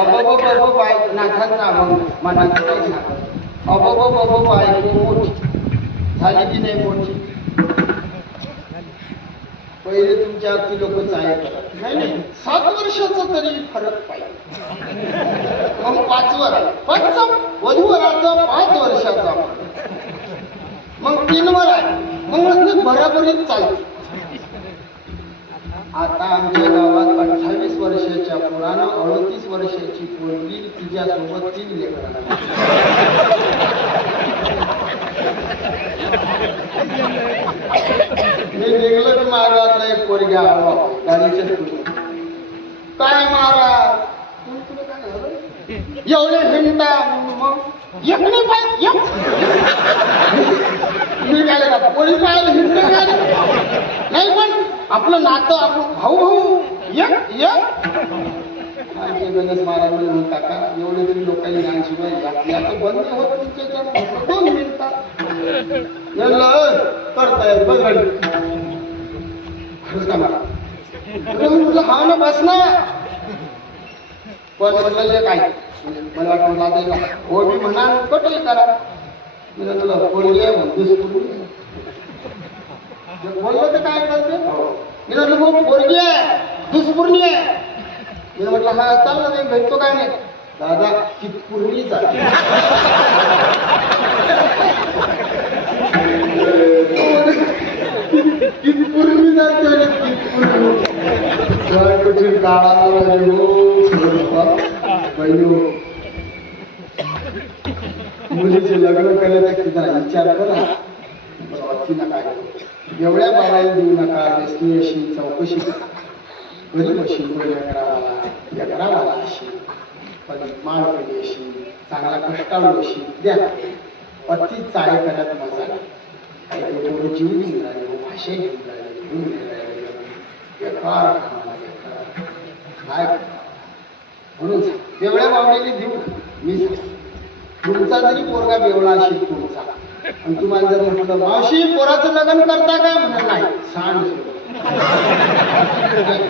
अबब बब बाय नाथांचा अभंग मनाचं काही सांग. अबब बब बायको मोठी झाली की नाही मोठी. पहिले तुमच्या अगदी लोक चाय करत नाही 7 वर्षाचा तरी फरक पाहिजे. मग 5 वधूवराचा 5 वर्षाचा, मग 3 वर आहे, मग बराबरीत चालते. आता आमच्या गावात 28 वर्षाच्या पुराण 38 वर्षाची पोरगी तिच्यासोबत 3 लेकरं. मी निघलं की मागातला एक पोरगी आला गाडीच्या पुढे. काय महाराज एवढे हिंडता. मग एक नाही पाहिजे मी काय का पोळी पाहिजे हिंड नाही, पण आपलं नातं आपण भाऊ भाऊ गणेश महाराज म्हणून काका एवढे तरी लोकांनी ज्ञान शिवाय याचं बंद होत तुमच्या 2 मिनिटात करतायत बघ. खरंच का मला म्हटलं हा ना बस ना. पण म्हटलं काय मला वाटतं दादा हो मी म्हणा कटल करा. मी म्हटलं पोरगी आहे म्हणून बोललो तर काय करते. मी म्हटलं भाऊ पोरगी आहे दुष्पूर्णी आहे. मी म्हटलं हा चाललं नाही भेटतो काय नाही. दादा कितपूर्णीच आहे. कितपूर्णी जाते कठीण काळाला मुलीचे लग्न करायचं तिचा विचार करा. काय एवढ्या बाबाला देऊ नका. व्यसनी अशी चौकशी गरीब अशी लेकरावाला अशी पण माळकडी अशी चांगला कष्टाळू अशी द्या. अति चाळे करण्यात मजा नाही. काही जीव घेऊन राहिले भाषा घेऊन राहिले काय म्हणून बेवड्या बावडीने देऊ. मी तुमचा जरी पोरगा बेवळा असेल तुमचा आणि तुम्हाला जर म्हटलं मावशी पोराचं लग्न करता काय म्हणत नाही सांग.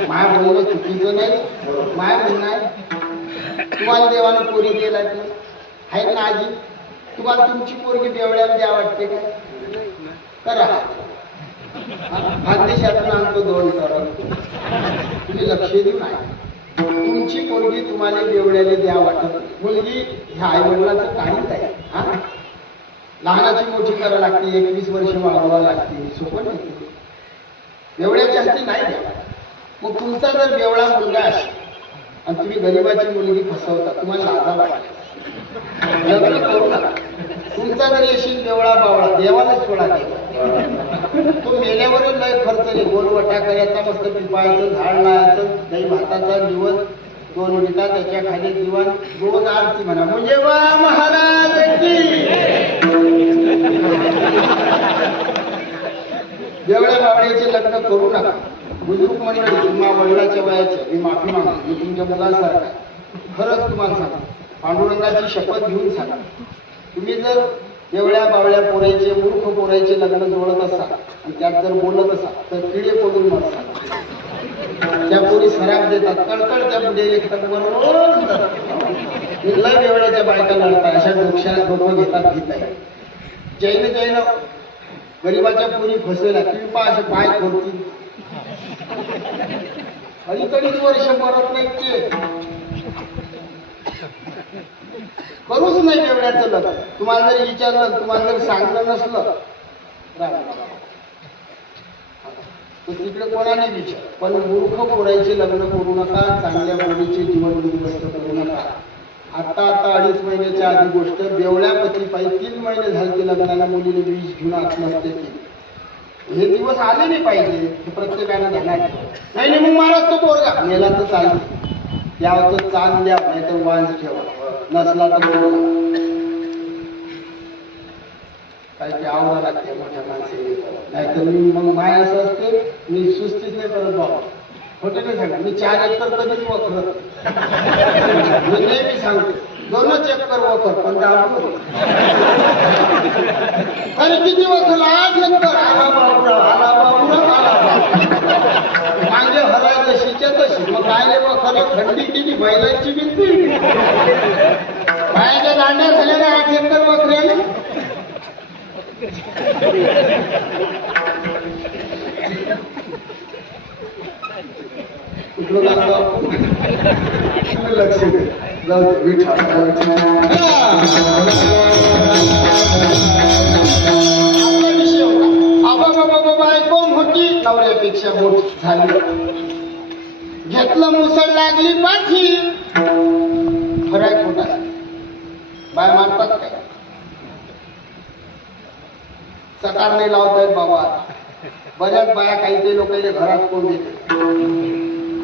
माय बोलणं चुकीचं नाही. माय म्हणणं तुम्हाला देवानं पोरी द्यायला आहेत ना आजी. तुम्हाला तुमची पोरगी बेवड्याला द्या वाटते का करा. खानदेशातून आणतो 2 तर तुम्ही लक्ष देऊ नाही. तुमची पोरगी तुम्हाला बेवड्याला द्या वाटत. मुलगी ह्या आई वडिलांचं काहीच आहे. हा लहानाची मोठी करावं लागते 21 वर्ष वाढवावं लागते. सोपं नाही. बेवड्याच्या हाती नाही द्या. मग तुमचा जर बेवळा मुलगा असेल आणि तुम्ही गरीबाची मुलगी फसवता तुम्हाला लाजा वाटते. लग्न करू नका. तुमचा जरी असेल बेवळा बावळा देवालाच सोडा देवा. तो मेल्यावरच लय खर्च नाही. गोलवटा करायचा मस्त पिंपळाचं झाड लावायचं दही भाताचा दिवस 2 मिनिटात त्याच्या खाली दिवाण रोज आरती म्हणा म्हणजे वा महाराज की. बेवड्या बावड्याचे लग्न करू नका. बुजुर्ग मंडळी तुम्हा वडिलाच्या वयाचे मी माफी मागतो. मी तुमच्या मुलासारखा खरंच तुम्हाला सांगा पांडुरंगाची शपथ घेऊन सांगा. तुम्ही जर एवढ्या बावळ्या पोरायचे मूर्ख पोरायचे लग्न जोडत असाल आणि त्यात जर बोलत असाल तर किडे पडून मरतात. त्या पोरी सराप देतात कळकळ त्या पुढे लय बेवड्याच्या बायका लढतात. अशा डोकं घेतात घेत आहे. जैन गरीबाच्या पोरी फसवेला तुम्ही असे पाय खोडतील. अलीकडीच वर्ष मरत नाही ते करूच नाही बेवड्याचं लग्न. तुम्हाला जर विचारलं तुम्हाला जर सांगलं नसलं तर तिकडे कोणाने विचार. पण मूर्ख पोरायचे लग्न करू नका. चांगल्या मुलीचे जीवन उद्ध्वस्त करू नका. आता 2.5 महिन्याच्या आधी गोष्ट बेवड्या पतीपायी 3 महिने झाले ते लग्नाला मुलीने 20 घेऊन आत्महत्या केली. हे दिवस आले नाही पाहिजे हे प्रत्येकाने ध्यानात ठेवा. नाही मग महाराज तो पोरगा मेला तर चालते द्यावं तर चाल द्या नाही तर वांज ठेवा नसला तर बोला. काही की आवडा लागते मोठ्या माणसे. नाहीतर मी मग माय असं असते मी सुस्तीच नाही करत बाबा. खोटे नाही सांगा. मी 4 एकर कधीच वखरत मी नेहमी सांगतो 2 एकर वखर पण अरे किती वखर 8 एकर आला बाबूराव आला बाबूराव आला बाबू मागे हराय जशी थंडी केली बैलांची भीती. बायाच्या दांड्या झाल्या ना 8 एकर बकऱ्याने. कुठलं गाव लक्ष दे जाऊ बायको मोठी नवऱ्यापेक्षा मोठी झाली. घेतलं मुसळ लागली पाठी. फरक खोटा बाय मानतात काय सकार नाही लावतायत बाबा. बऱ्याच बाया काही लोकांच्या घरात कोण देते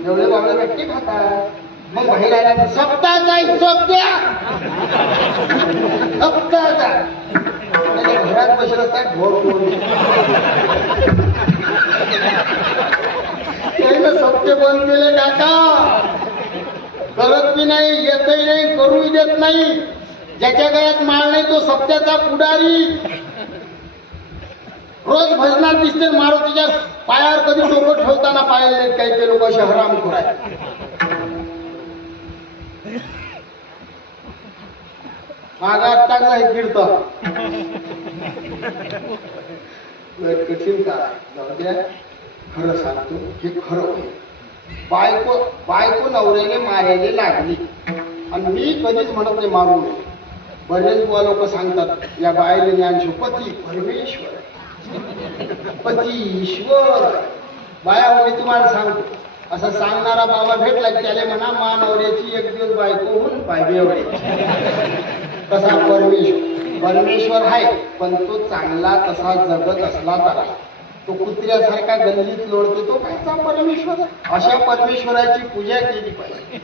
एवढे बाबा भेटते खातात. मग बाहेर आल्या सप्ताहाचा हिशोब द्या. सप्ताहाचा घरात बसत असतात ढोर सप्ते बंद केले काका. करत बी नाही येतही नाही करूही देत नाही. ज्याच्या गळ्यात माळ नाही तो सप्त्याचा पुढारी. रोज भजनात दिसते मारुतीच्या पायावर कधी डोकं ठेवताना पाहिले नाहीत काही लोक असे हरामखोर आहेत. मागात टाकला हे कीर्तन कठीण काय जाऊ द्या. खरं सांगतो हे खरं होईल. बायको नवऱ्याने मारायला लागली आणि मी कधीच म्हणत नाही मारू नये. बरेच लोक सांगतात या बायले ज्ञान पती परमेश्वर पती ईश्वर. बाया मी तुम्हाला सांगतो असं सांगणारा बाबा भेटला की त्याला म्हणा मा नवऱ्याची एक दिवस बायको होऊन पाहिजे. कसा परमेश्वर आहे पण तो चांगला तसा जगत असला तर तो कुत्र्यासारखा गल्लीत लोळतो तो कायचा परमेश्वर. अशा परमेश्वराची पूजा केली पाहिजे.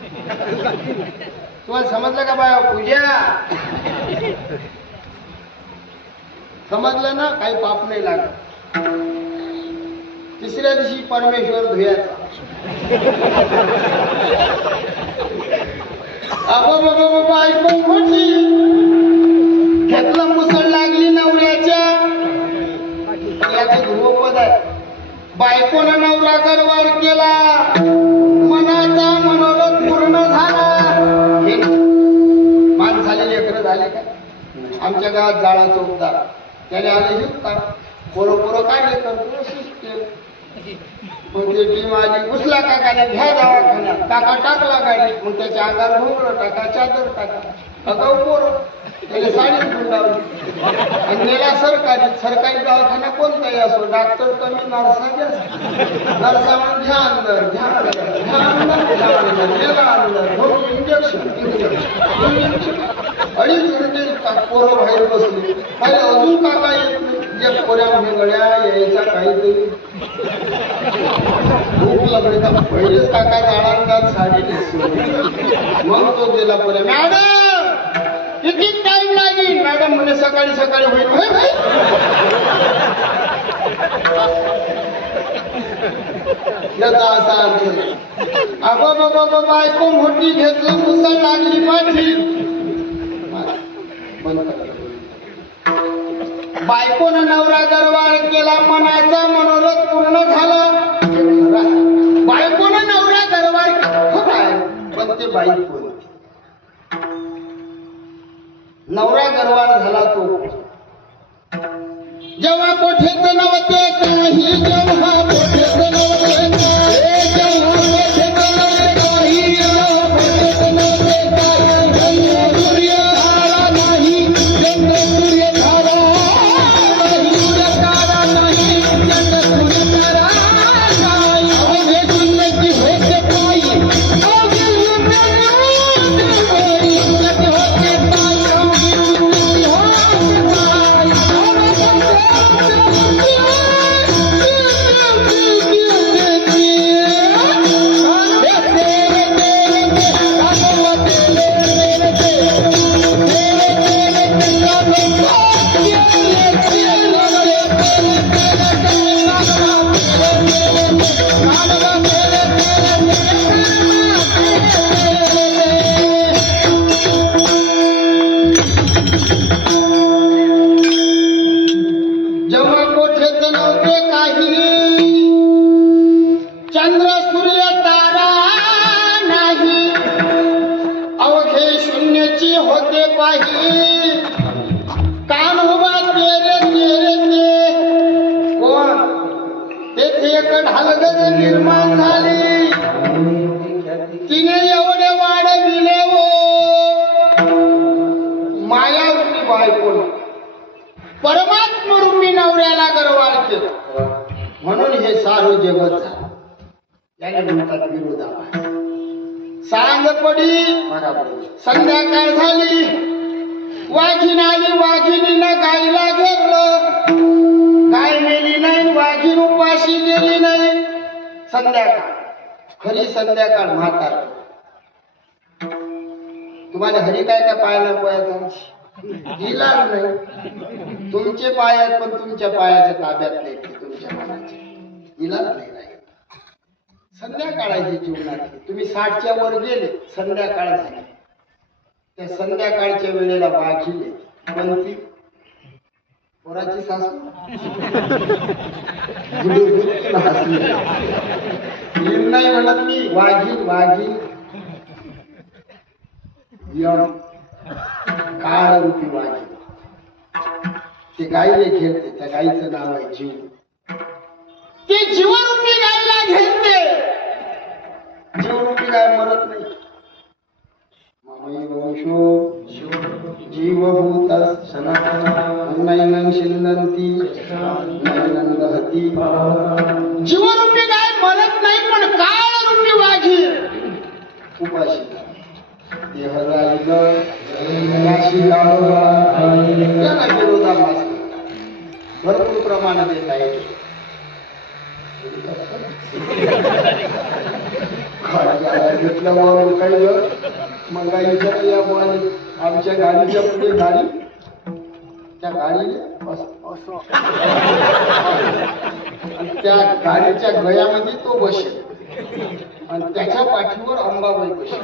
तुम्हाला समजलं का बाया पूजा समजलं ना. काही पाप नाही लागत. तिसऱ्या दिवशी परमेश्वर धुयाचा. बायको मोठी घेतलं मुसळ लागली नवऱ्याच्या. याचं ध्रुवपद आहे. बायकोनं नवरा गरवार केला मनाचा मनोरथ पूर्ण झाला. माणसाले लेकरं झाले का. आमच्या गावात जाळा चौकदार त्याने आले शिकता पोरं काढले करतो सिस्टेम. मग ते टीम आली उचला काकाने घ्या दवाखान्यात. काका टाकला गाडी. मग त्याच्या अंगावर भोंगळं टाका चादर टाका. अगाऊ पोरं त्याने साडी गुंडावली आणि नेला सरकारी दवाखाना कोणताही असो डॉक्टर कमी नर्सा जास्त. नर्सा म्हणून घ्या अंदर गेला अंदर इंजेक्शन 2.5 घंटे पोरं बाहेर बसली. काही अजून काका येत नाही. जे पोऱ्यामध्ये गड्या यायचा काहीतरी भूक लागली का पहिलेच काका जाळांगात साडी नेसली. मग तो गेला पोऱ्या मॅडम किती टाइम लागेल. मॅडम म्हणे सकाळी होईल. याचा असा अर्थ बाबा बायको मोठी घेतलं मुसळ लागली पाठी. बायकोनं नवरा गरवार केला मनाचा मनोरथ पूर्ण झाला. बायकोनं नवरा गरवार केला पण ते बायको नवरा गरवार झाला तो जेव्हा कोठेच नव्हते काही. जेव्हा कोठेच नव्हते जेव्हा कोठेच नव्हते काही. कोठेच नव्हते काही. सूर्य झाला नाही चंद्र सूर्य झाला नाही. सूर्य तारा नाही चंद्र सूर्य तारा नाही. अवघे सुन्नती होते पायी अवघे चंद्र सूर्य तारा नाही. एक ढालगज निर्माण झाली, तिने एवढे वाढविले हो मायारूपी बायकोन परमात्मा रूपी नवऱ्याला गरवाल केलं, म्हणून हे सारं जगत झालं. याने म्हणतात विरोधाभास. सांग पडी संध्याकाळ झाली, वाघीण आली, वाघिणीनं गायला घेतलं, गाय मेली नाही, वाघीण उपाशी गेली नाही. संध्याकाळ, खरी संध्याकाळ म्हातार. तुम्हाला हरी काय काय पायाला पोयाचा इलाज नाही. तुमचे पाय आहेत पण तुमच्या पायाच्या ताब्यात नाही, तुमच्या मनाचे इलाज नाही. संध्याकाळ आहे जीवनात. तुम्ही 60च्या वर गेले, संध्याकाळ झाली. त्या संध्याकाळच्या वेळेला वाघिले कोणती पोराची सासू नाही म्हणत मी, वाघीन वाघीन काळ रूपी वाघीन. ते गाईले घेते, त्या गाईचं नाव आहे जीव. ते जीवरूपी गायला घेते. जीवरूपी गाय मरत नाही. ममई वंशो जीवभूत नैनं शिंदंती नैनं दहती. जीवरूपी गाय मरत नाही, पण काळरूपी वाघी उपाशी देह जाईल विरोधाभास भरपूर प्रमाणात येत आहे. घेतल्यामुळे काही मग गाडीच्या या मुलाने आमच्या गाडीच्या पुढे गाडी, त्या गाडीने त्या गाडीच्या गळ्यामध्ये तो बसेल आणि त्याच्या पाठीवर अंबाबाई बसेल.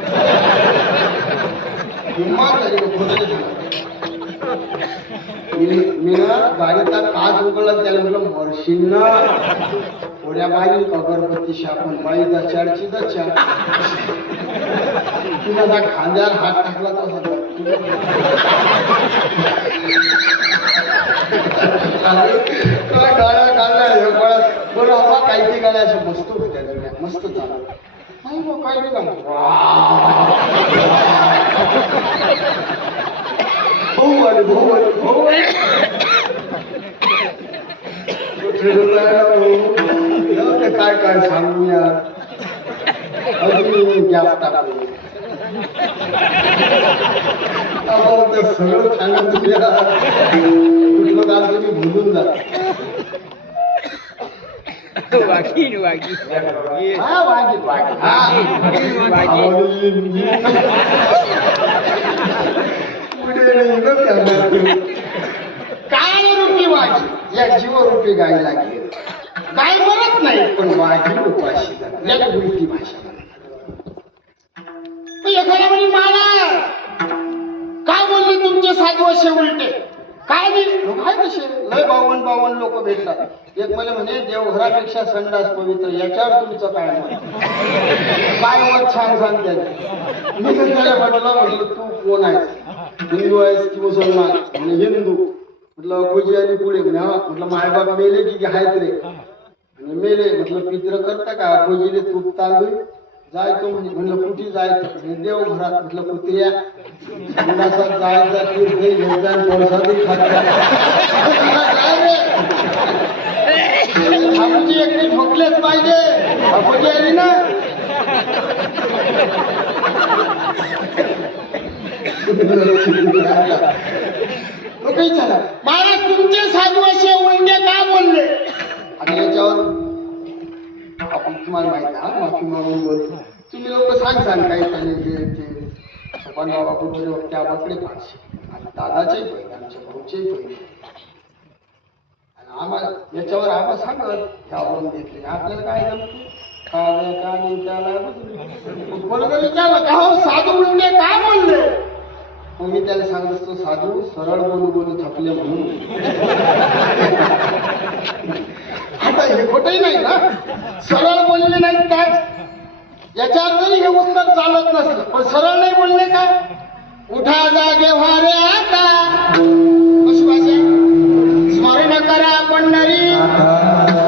मी गाडीचा काच उघडला, त्याला म्हटलं मरशील ना थोड्या बाई अगरबत्ती शापण बाई दचाडची दचा. तुला त्या खांद्यावर हात टाकला तर काय गाड्या काढल्या बरं बाबा. काही गाड्या अशा मस्त होत्या, मस्त चालू नाही मग काय नाही का भाऊ आले भाऊ आले भाऊ काय काय सांगू यार. अजून गॅस टाकलो सगळं सांगत कुठलं काम तुम्ही भुलून जा. काळरूपी वाघी या जीवरूपी गायला गेली. गाय मरत नाही, पण वाघी उपाशी याला उलटी भाषा. एखाद्या म्हणे मला काय बोलले तुमचे 7 वर्ष उलटे काय नाही कसे लय 52 लोक भेटतात. एक मला म्हणे देवघरापेक्षा संडास पवित्र, याच्यावर तुमचं काय मत. काय मत छान सांगते. मी त्याला म्हटलं तू कोण आहेस, हिंदू आहेस की मुसलमान. म्हणजे हिंदू. म्हटलं खुजी आणि पुढे म्हणे म्हटलं मायबाप मेले की आहेत रे. आणि मेले म्हटलं पित्र करता का. खुजीले तूप तांदूळ जायचो म्हणजे म्हणलं कुठे जायचं देवघरात. म्हटलं कुत्र्या जायचं आमची एकटी ठोकलेच पाहिजे. अपोजी आली ना महाराज तुमचे 7 वर्ष उंडे का बोलले. आणि याच्यावर आपण तुम्हाला माहिती आहे माफी मागून बोलतो. तुम्ही लोक सांग काही चालेल पण बाबा त्या बाकडे पाचशे आणि दादाचे पहिले आमच्या भाऊचे पहिले आणि आम्हाला याच्यावर आम्हाला सांगत ह्यावरून घेतले. आपल्याला काय जमते का नाही त्याला बरोबर विचारलं का हो साधू म्हणजे काय बोलले. मग मी त्याला सांगत असतो साधू सरळ बोलू थकले म्हणून. आता हे खोटही नाही ना, सरळ बोलले नाही काय याच्यावर तरी हे उत्तर चालत नसलं. पण सरळ नाही बोलले काय. उठा जागे व्हारे आता कशी भाषा स्मरण करा पंढरी.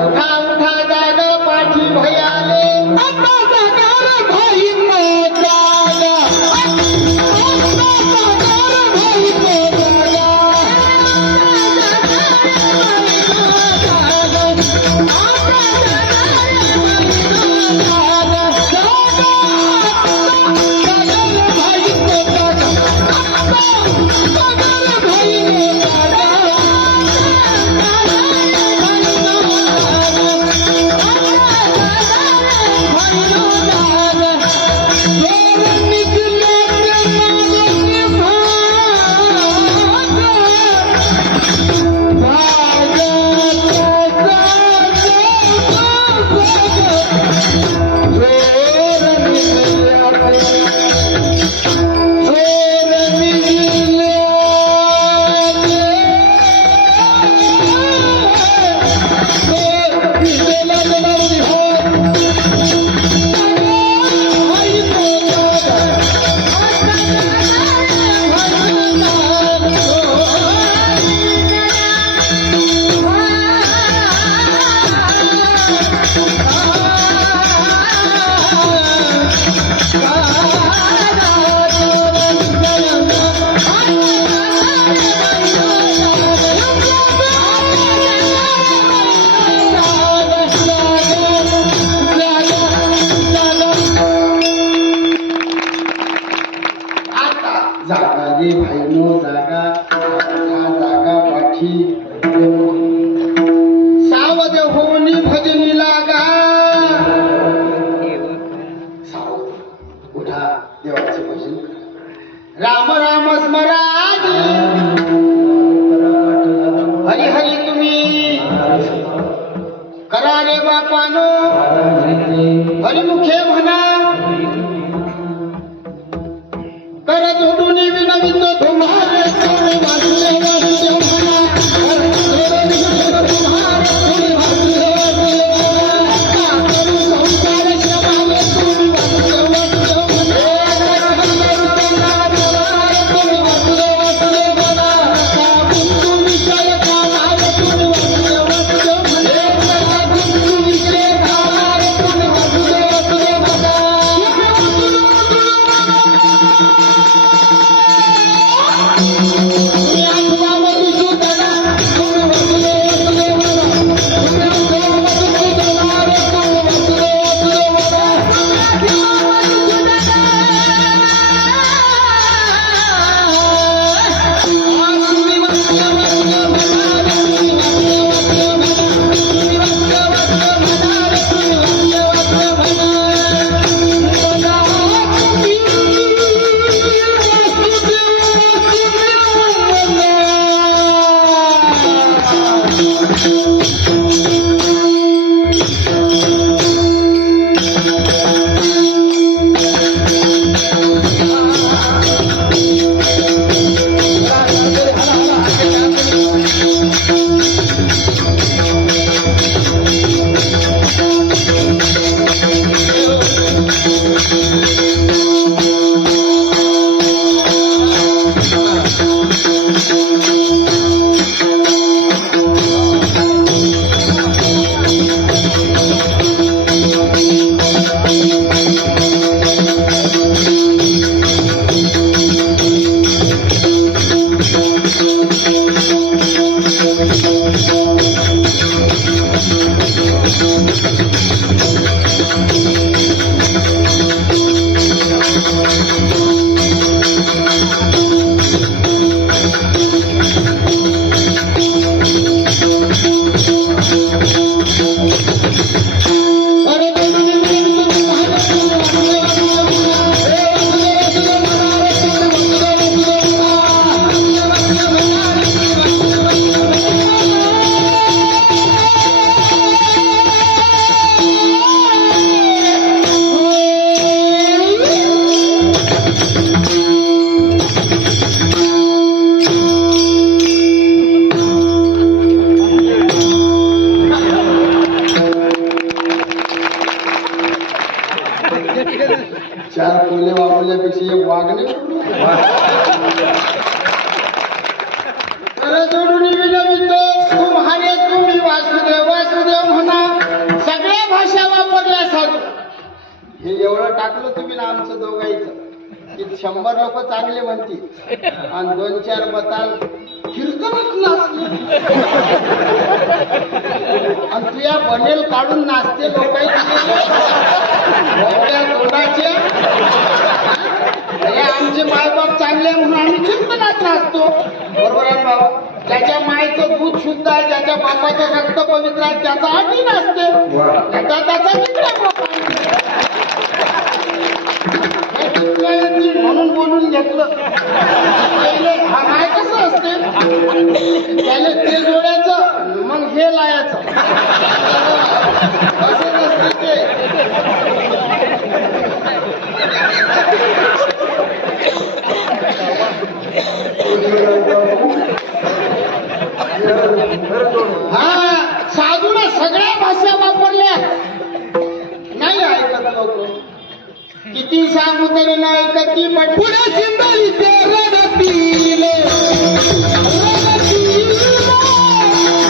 उठा उठा जाग साधुनी भजनी लागा. उठा, देवाचे भजन करा. राम राम स्मराजी, हरी हरी तुम्ही करा रे बापानो, हरिमुखे म्हणा. कर जोडून विनवितो तुम्हारे चरणी वासुदेव वासुदेव म्हणा. चार कोल्हे वापरल्यापेक्षा एक वागणे. तर जोडून विनवितो तुम्हारे तुम्ही वासुदेव वासुदेव म्हणा. सगळ्या भाषा वापरल्या साधू. हे एवढं टाकलं तुम्ही ना आमचं दोघांचं की 100 लोक चांगले म्हणतील आणि 2-4 बताल कीर्तनच नाचले. आणि तू या बनेल काढून नाचते लोकांच्या तोंडाचे. आमचे मायबाप चांगले म्हणून आम्ही कीर्तनात नाचतो. बरोबर आहे बाबा. ज्याच्या मायचं दूध शुद्ध आहे, ज्याच्या बापाचं रक्त पवित्र आहे, त्याचा आम्ही नाचते. त्याचा मित्र म्हणून बोलून घेतलं. हा माय कसं असते, त्याला ते जोडायचं मग हे लायाचं असं नसते ते. हा साधूने सगळ्या भाषा वापरल्या. नाही ऐकत लोक. किती सांगू तरी नाही ऐकत. ती पण पुढे चिंताळीचे रडतीले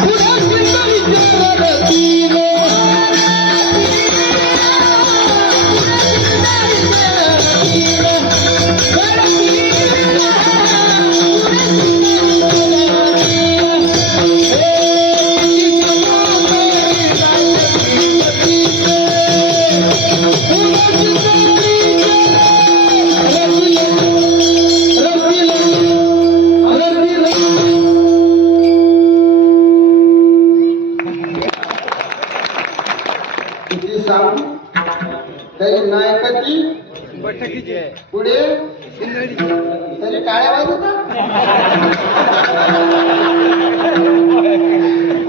पुढे चिंताळीचे रडतीले. सांगू तरी नाही ऐकती पुढे तरी टाळ्या वाजवता.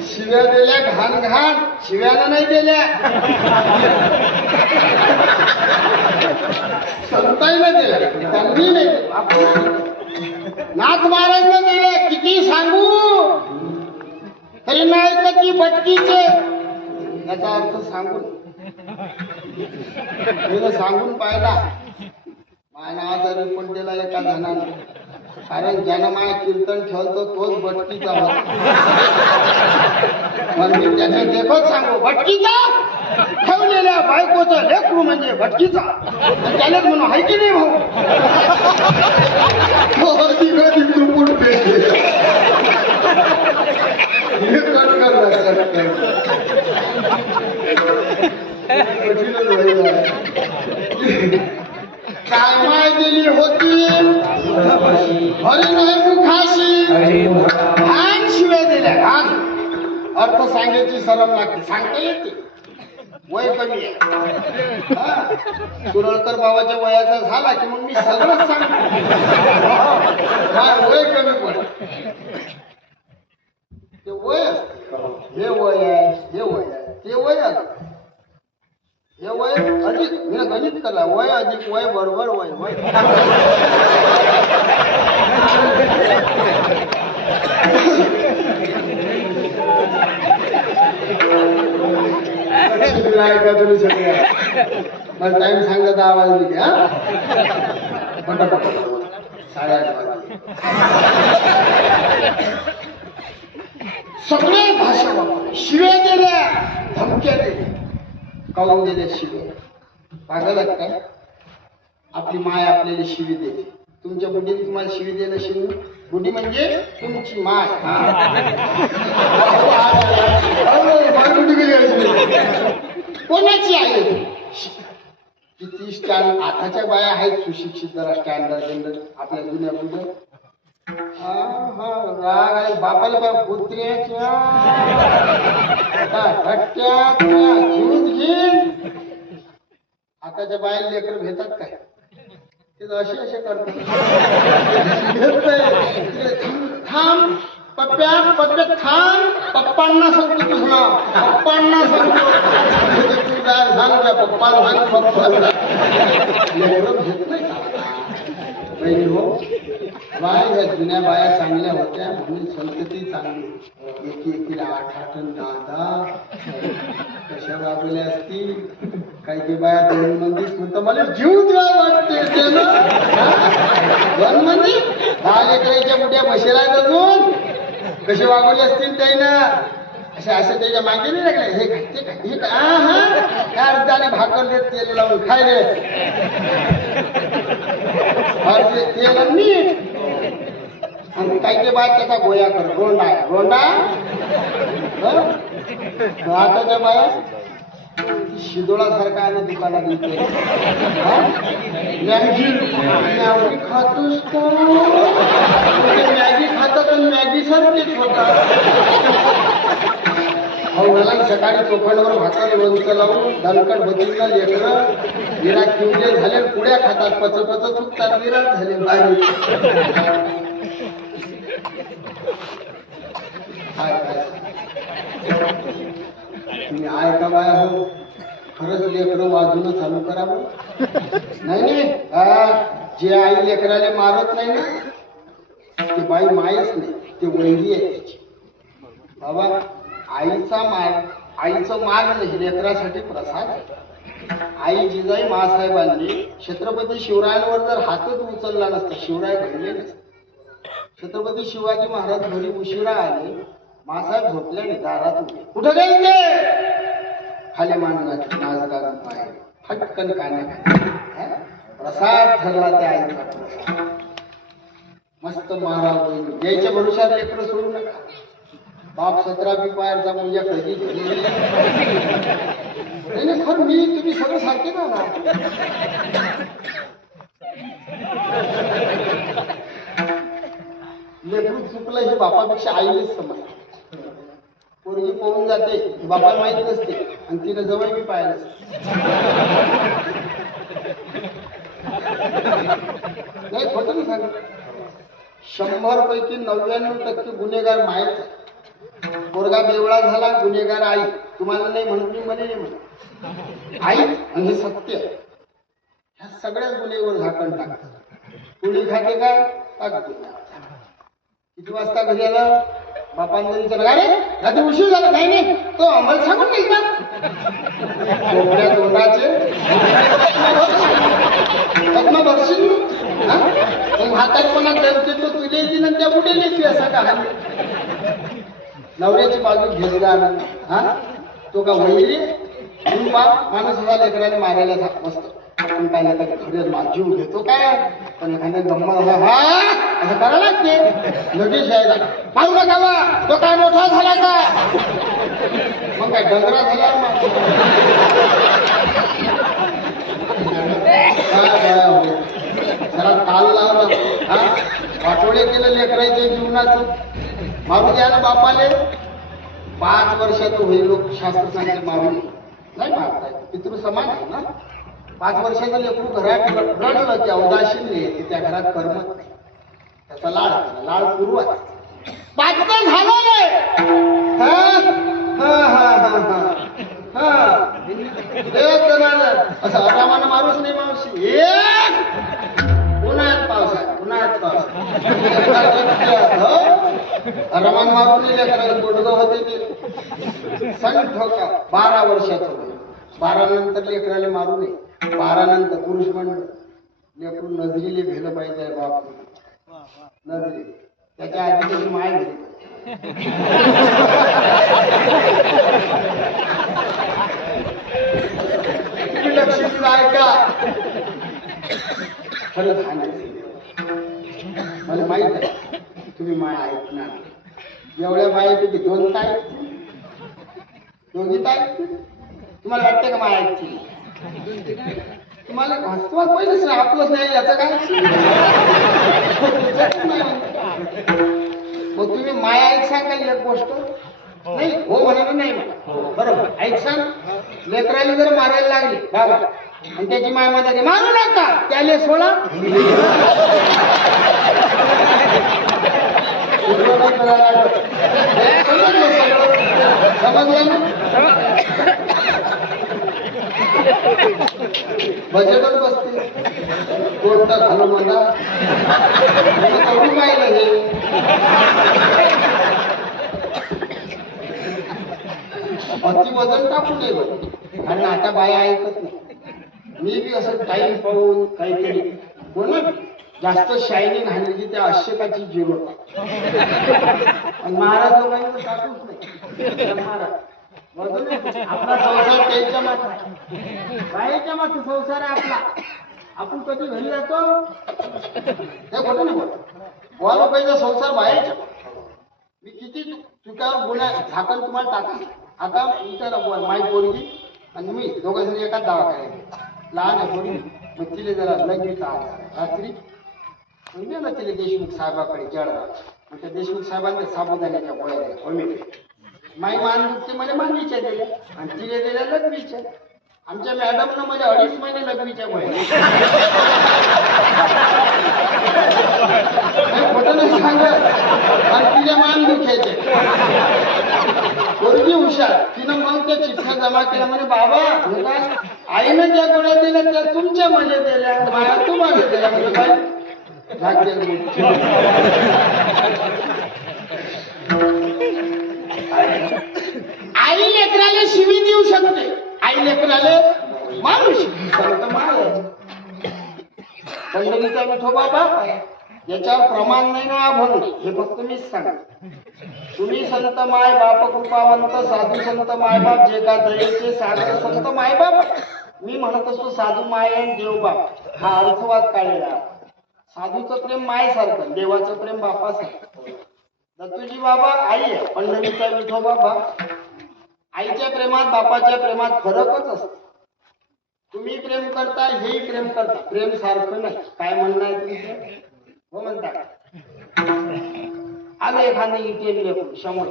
शिव्या दिल्या घाण घाण, शिव्याला नाही दिल्या, संताईला दिल्या, त्यांनी नाही नाच महाराजला दिले. किती सांगू तरी नाही का ती भटकीचे. याचा अर्थ सांगून सांगून पाहिला. माझ्या नावाचा रिपोर्ट दिला एका जणाने, कारण ज्यानं माय कीर्तन ठेवतो तोच भटकीचा होता. पण मी त्याच्या देखत सांगू, भटकीचा ठेवलेल्या बायकोचं लेकरू म्हणजे भटकीचा. त्यालाच म्हणून हाय की नाही भाऊ. काय माय दिली होती अरे नाही मुखाशी, घाण शिव्या दिल्या घाण. अर्थ सांगायची शरम लागते, सांगता येते. वय कमी आहे. सुरळकर बाबाच्या वयाचा झाला की मग मी सगळंच सांगतो. वय कमी पड ते वय असते. हे वय आहे, हे वय आहे, ते वय असत. हे वय अधिक मी गणित करा, वय अधिक वय बरोबर वय वय. ऐका तुम्ही सगळे. मला टाइम सांगत आवाज दिली. हा पटापट 8:30 वाजले. सगळे भाषा वापरले. शिव्या दिल्या, धमक्या दिल्या. काऊन दिल्या शिव्या? पागल काय? आपली माय आपल्याला शिवी देते. तुमच्या बुद्धीने तुम्हाला शिवी देणं शिवी. बुद्धी म्हणजे तुमची माय. कोणाची आहे? किती स्टँड आताच्या बाया आहेत सुशिक्षित, जरा स्टँडर्ड आपल्या जुन्या बुद्ध. राग आहे बापाला बा कुत्र्याच्या जीव घेईन. आताच्या बाया लेकर भेटतात काय? ते असे करतात. थांब पप्प्या पप्प्या थांब, पप्पांना सांगतो तुझं, पप्पांना सांगतो. सांग त्या पप्पाला सांग, पप्पाला लेकर घेत नाही का? पहिली हो बाय ह्या जुन्या बाया चांगल्या होत्या म्हणून संतती चांगली. एकीला 8-8 आणि 10-10 कशा वागवल्या असतील. काही बाया 2 मंदिर म्हणतं मला जीव द्या वाटते. 2 मंदिर 10 लेकराच्या मोठ्या बसेला अजून कसे वागवले असतील त्यानं. असे त्याच्या मागे नाही लागले. हे खाते हे अर्धाने भाकर देत तेल लावून खाय रे. तेल मीठ. आणि काही बाय त्याचा गोया कर. गोंडा गोंडा. आताच्या बाया शिदोळासारखा आलं दुकानात येते. मॅगी खातोस का? मॅगी खातात आणि मॅगी सारखीच होता. मला सकाळी चोखंडवर भाकर लोणचं लावून दणकट बदलून लेकरं विराट किवले झाले, पुड्या खातात, पचपच चुकतात, विराट झाले बाहेर. तुम्ही आहे का बाया हो? खरंच लेकरं वाजून चालू करावं. नाही जे आई लेकराला मारत नाही ना ते बाई मायच नाही, ते वैरी आहे त्याची. बाबा आईचं मार नाही, लेकरासाठी प्रसाद. आई जिजाई मासाहेबांनी छत्रपती शिवरायांवर जर हातच उचलला नसता, शिवराय घडले नसते. छत्रपती शिवाजी महाराज घरी उशिरा आले, मासाहेब झोपल्याने दारात उभे. कुठं गेले ते? खाली मांडण्यात नाच घालून पाय फटकन काने प्रसाद ठरला त्या आईचा प्रसाद. मस्त महाराज यायच्या भरोशात लेकरं सोडू नका. बाप 17 पायरचा मुलगा कधी खरं मी तुम्ही सगळं सारखे ना. लेकरू चुकलं हे बापापेक्षा आईलाच समजतं. पोरगी पोहून जाते बापाला माहित नसते आणि तिला जवळ मी पाहिलं. नाही खोटं नाही सांग. 100 पैकी 99% गुन्हेगार मायच. पोरगा बेवळा झाला गुन्हेगार आई. तुम्हाला नाही म्हणून मी म्हणे नाही म्हणत आई म्हणजे सत्य. ह्या सगळ्या गुन्हेवर झाकण टाकतात. पोळी खाते का किती वाजता घरी आला बापांना विचारलं अरे रात्री उशीर झाला. नाही नाही तो आम्हाला सांगून नाही का तोंडाचे पद्मा भरशील मग हातात कोणा गणते तो तुझे येतील आणि त्या पुढे येते असा का. नवऱ्याची बाजू घेतला हा तो का वहिली माणूस असा लेकराने मारायला मस्त आपण काय नाही खरंच जीव घेतो काय पण एखाद्या गम्मत हा असं करायला लागते लगेच यायला मारू नका बा तो काय मोठा झाला का मग काय डंगरा झाला जरा ताल लावला हा वाटोळे केलं लेकराच्या जीवनाचं. मारू द्या ना बापाले. 5 वर्षाचं होईल लोक शास्त्र सांगते मारून नाही मारताय पितृ समान आहे ना. 5 वर्षाचं लेकरू घरात रडलं की अवदाशीन येते त्या घरात करमत नाही. त्याचा लाड पुरवा 5 झालं रे असं आरामानं मारूच नाही मावशी. उन्हाळ्यात पावसाळ्यात आरामान मारून गुडगं होते ते सण ठोका. 12 वर्षाचं होईल. 12 नंतर लेकराला मारू नये. 12 नंतर पुरुष मंडळ लेकरू नजरीले भेलं पाहिजे बाप नजरी त्याच्या आधी त्याची माय घरी लक्ष्मी ऐका खरंच मला माहित आहे तुम्ही माय ऐकणार. एवढ्या मायपैकी 2 ताई दोघी ताई तुम्हाला वाटतं का माय ऐकतील. तुम्हाला हसवा पहिलंच नाही आपलंच नाही याचं काय मग तुम्ही माया ऐक सांगा एक गोष्ट नाही हो म्हणाला नाही म्हणा बरोबर ऐक सांग. लेकराला जर मारायला लागली बाबा आणि त्याची माय मध्ये मारू नका त्याले सोडा समजलं ना. बजेटच बसते कोणता घालू मला पाहिलं हे अति वजन टाकू नये कारण आता बाया ऐकत नाही. मी बी असं टाईम पाहून काहीतरी बोला जास्त शायनिंग हाणली की त्या अशेकाची जीव होता आणि महाराज लोकांचं टाकूच नाही. महाराज आपला संसार त्याच्या मात्र बाहेरच्या मात्र संसार आहे आपला. आपण कधी घरी जातो ते खोटं नाही बोलतो. वा लोकांचा संसार बाहेरच्या. मी किती चुक्यावर गुन्हा झाकण तुम्हाला टाका. आता विचारा माई पोरगी आणि मी दोघं जण एकाच दवाखान्यात लहान आहे पोरगी मग तिला जरा लगेच रात्री म्हणजे ना तिला देशमुख साहेबाकडे जळला मग त्या देशमुख साहेबांनी साबुदाण्याच्या गोळ्या दिल्या. माई मान दुखते मला मानवीच्या दिल्या आणि तिने दिल्या लग्नीच्या. आमच्या मॅडमनं मला 2.5 महिने लग्नीच्या गोळ्या खोटं नाही सांगत आणि तिच्या मान दुखायचे. पोरगी हुशार तिनं मग त्या चिठ्ठ्या जमा केल्या म्हणे बाबा आईनं ज्या गोळ्या दिल्या त्या तुमच्या मध्ये दिल्या माया तुम्हाला दिल्या म्हणजे काय आई लेकराला शिवी देऊ शकते. आई लेकराला मारू शकते. पंढरीचा विठोबा बाप याच्यावर प्रमाण नाही ना म्हणून हे फक्त मीच सांगा. तुम्ही संत माय बाप कृपावंत साधू संत मायबाप जे का दयेचे सागर संत मायबाप. मी म्हणत असतो साधू माय आणि देव बाप हा अर्थवाद काढलेला. साधूचं प्रेम मायसारखं देवाचं प्रेम बापासारखं. दत्तूजी बाबा आई आहे पंढरीचा विठोबा बाप. आईच्या प्रेमात बापाच्या प्रेमात फरकच असतो. तुम्ही प्रेम करता हेही प्रेम करता प्रेम सारखं नाही. काय म्हणणं आहे तुमचं हो म्हणता. आलं एखादं इथे 100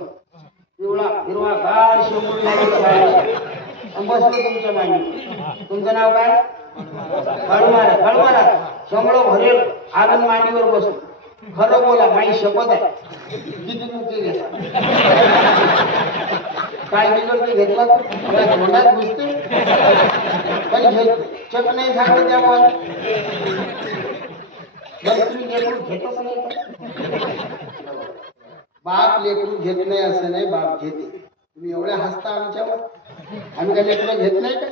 पिवळा हिरवा गाळ शेंबूड लागेल बसलो तुमच्या मांडी. तुमचं नाव काय? हळूमारा शंभळ भरेल आनंद मांडीवर बसलो. खरं बोला, माझी शपथ आहे. किती मुके घेता? काय बिघडते घेतला तोंडात घुसते पण चक नाही सांगत त्या बॉल तुम्ही लेकरू घेतच नाही का? बाप लेकरू घेत नाही असं नाही, बाप घेते. तुम्ही एवढ्या हसता आमच्यावर. आम्ही काय लेकरं घेत नाही का?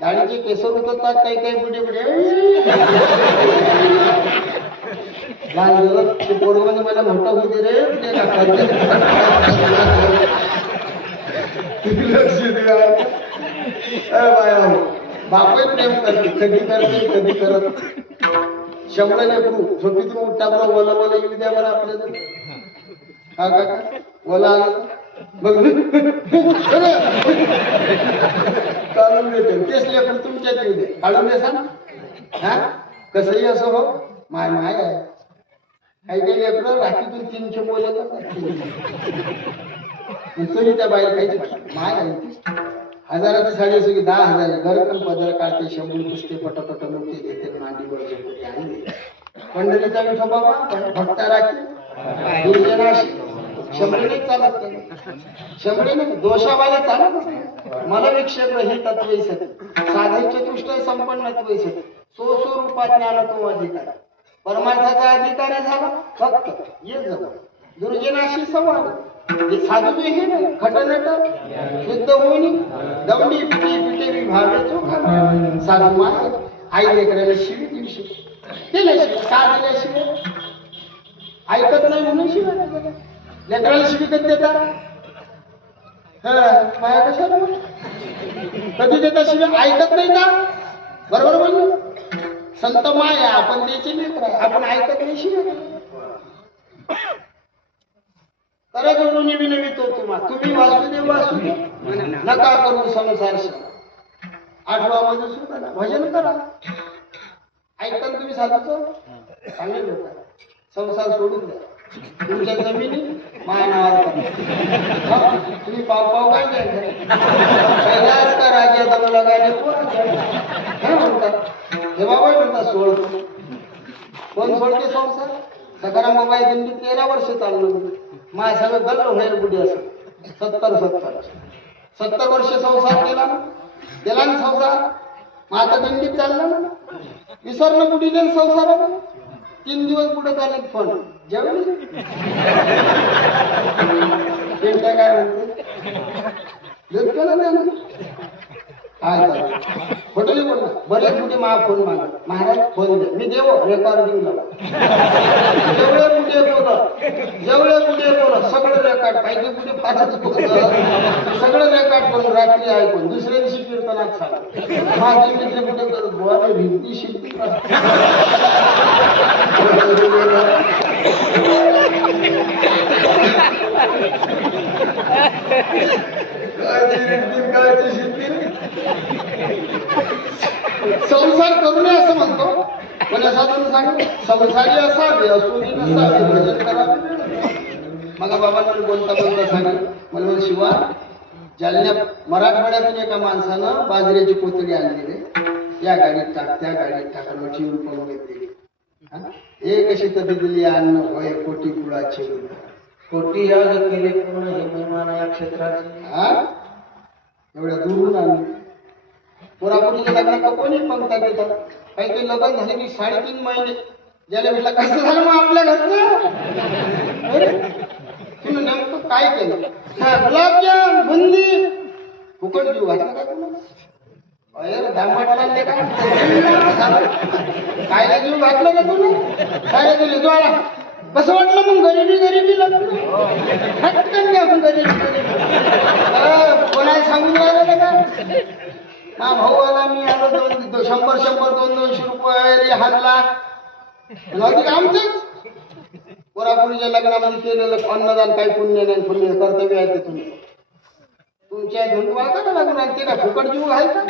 दाढीचे केस उतरतात काही काही बुडे ते पोरमध्ये मला मोठा होते रे लक्ष द्या. बापही प्रेम करते, कधी करते कधी करत. शंभर लेकरू झोपीतून उठता बरं ओला ओला येऊ द्या बरं आपल्याला. हा काका ओला आलं बघ काढून देते. तेच लेकरू तुमच्यात येऊ दे, काढून देसा ना. हा कसंही असं हो, माय माय आहे. काही काही लेकरं रात्रीतून 300 बोलत तरी त्या बाहेर काहीच माय आहे. हजाराची साडी असो की 10,000 घरकन पदर काढते, 100 पुसते, पटपट लोके घेते, मांडीवर झोपते आणि पंढरीचा विठोबा भक्ता राखी दुर्जनाशी. शंभरीने चालत नाही, शंभरीने दोषावाले चालत. मला विक्षेप हे तत्व साधन चतुष्ट संपन्नत्व सो रूपात ज्ञान तो अधिकार. परमार्थाचा अधिकारी झाला फक्त ये जवळ. दुर्जनाशी संवाद साधू हे नाही खटनट शुद्ध होणी दवडी पिटे पिटे विभावे चोखा. साधू माय आई लेकराला शिवी दिवशी दिल्याशिवाय का दिल्याशिवाय ऐकत नाही म्हणून शिवाय लेकराला शिवी कधी देतात? माया कशाला कधी देता शिवाय? ऐकत नाही का? बरोबर बोललो. संत माया आपण त्याची लेकर आहे, आपण ऐकत नाही शिवाय. खरं जोडून विनवितो तुम्ही वासुदेव वासुदेव नका करू संसार. 8वा मध्ये सुद्धा भजन करा. ऐकता तुम्ही साधूचं चांगले लोक. संसार सोडून द्या. तुमच्या जमिनी माया नावावर तुम्ही पाव काय कैलास का राजा दम लगाने हे म्हणतात. हे बाबा म्हणतात सोडतो. कोण सोडते संसार? सकाराम बाबा दिंडी 13 वर्ष चाललो. माझ्या सगळं गल्ल व्हायला बुडी असं 70 वर्ष संसार केला ना संसार. मग आता दिंडीत चालला ना विसरणं बुडीने संसाराला. 3 दिवस पुढे चालले फोन जेवण काय म्हणते दूध केलं नाही खोटं नाही बोलला. बरेच कुठे मा फोन मागा महाराज फोन द्या मी देव रेकॉर्डिंग लावा. जेवढे कुठे बोल सगळं रेकॉर्ड पाहिजे कुठे पाठच सगळं रेकॉर्ड करून रात्री ऐकून दुसऱ्या दिवशी कीर्तनात सांगा. माझी मित्र कुठे करत बोला भिंती शिल्पी संसार करू नये असं म्हणतो. पण असा तुम्ही सांगा संसारी असावे असुरी नसावे भजन करावे. मग बाबांना बोलता सांगा मला शिवा जालन्या मराठवाड्यातून एका माणसानं बाजरीची कोथळी आणलेली. या गाडीत टाक त्या गाडीत टाकणं ठेवून पळून घेतली. हे कशी तब्येत दिली अन्न होय कोटी कुळाचे कोटी केले पूर्ण हे महिमाना या क्षेत्रात एवढ्या दूरून आणली. पोरापुरीच्या लग्नात कोणी पंक्ता देतात. काही काही लग्न झाले की 3.5 महिने ज्याला म्हटलं कसं झालं मग आपल्या घरचं तुम्ही नेमकं काय केलं? गुलाबजाम बुंदी फुकट जीव घातला का तुम्हाला? दामाट लागले का काय जीव घातलं का तुम्ही? काय दिले ज्वाळा कसं वाटलं मग? गरिबी लागलं फटकन घ्या गरिबी कोणाला सांगून राहिलं का? हा भाऊ आला मी आलो 100 200 रुपये हाणला आमचंच. पोरापुरीच्या लग्नामध्ये केलेलं अन्नदान काही पुण्य नाही. पुण्य कर्तव्य आहे ते तुम्ही तुमच्या घेऊन वागा लग्न ते का फुकट जीव आहे का?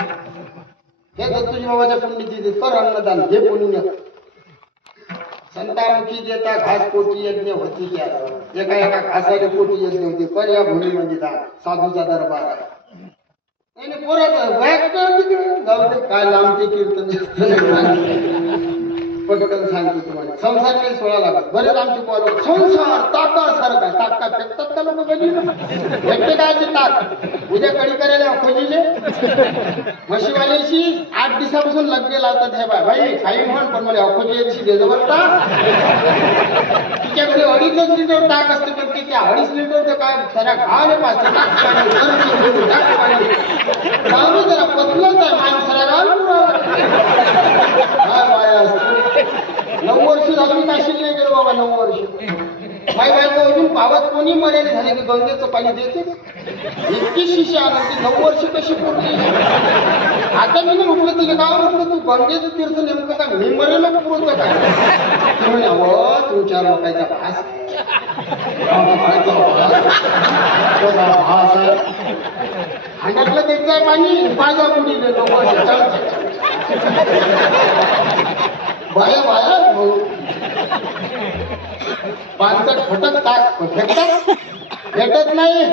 हे दत्तूजी बाबाच्या पुण्यची दे तर अन्नदान हे पुण्य. संतामुखी देता घास पोटी यज्ञ होती त्या एका एका घासायला पोटी येत नव्हती पण या भूमीमध्ये साधूचा दरबार आहे. नाही पोराचं बॅग जाऊ दे काय लांबते कीर्तन पटकन सांगतो तुम्हाला. संसार नाही सोळा लागत. बरेच आमचे कॉल संसार ताकासारखा ताका फेकतात का लोक बघितलं फेकते काय ते ताक उद्या कडी करायला खोलीले म्हशीवाल्याशी 8 दिवसापासून लग्न लावतात. हे भाई काही म्हण पण मला अखोजी देजो बघता तिच्याकडे 2.5 लिटर ताक असते पण ते 2.5 लिटर काय साऱ्या घाले पाचते जरा पतलंच आहे माणसाला काय बाया असते. 9 वर्ष झाली काशील नाही गेलो बाबा. 9 वर्ष माई बायको अजून पावत कोणी मर्यादा झाले की गंगेचं पाणी देते इतकी शिशी आणते. 9 वर्ष कशी पुरली. आता मी म्हटलं तुला काय म्हटलं तू गंगेचं तीर्थ नेमकं काय मी मरेला पुरवतं काय म्हणे अहो तुमच्या लोकांचा भास हांड्यातलं द्यायचं पाणी माझ्या मुलीने लोक बाया बाया पानसट फटक टाक भेटत भेटत नाही.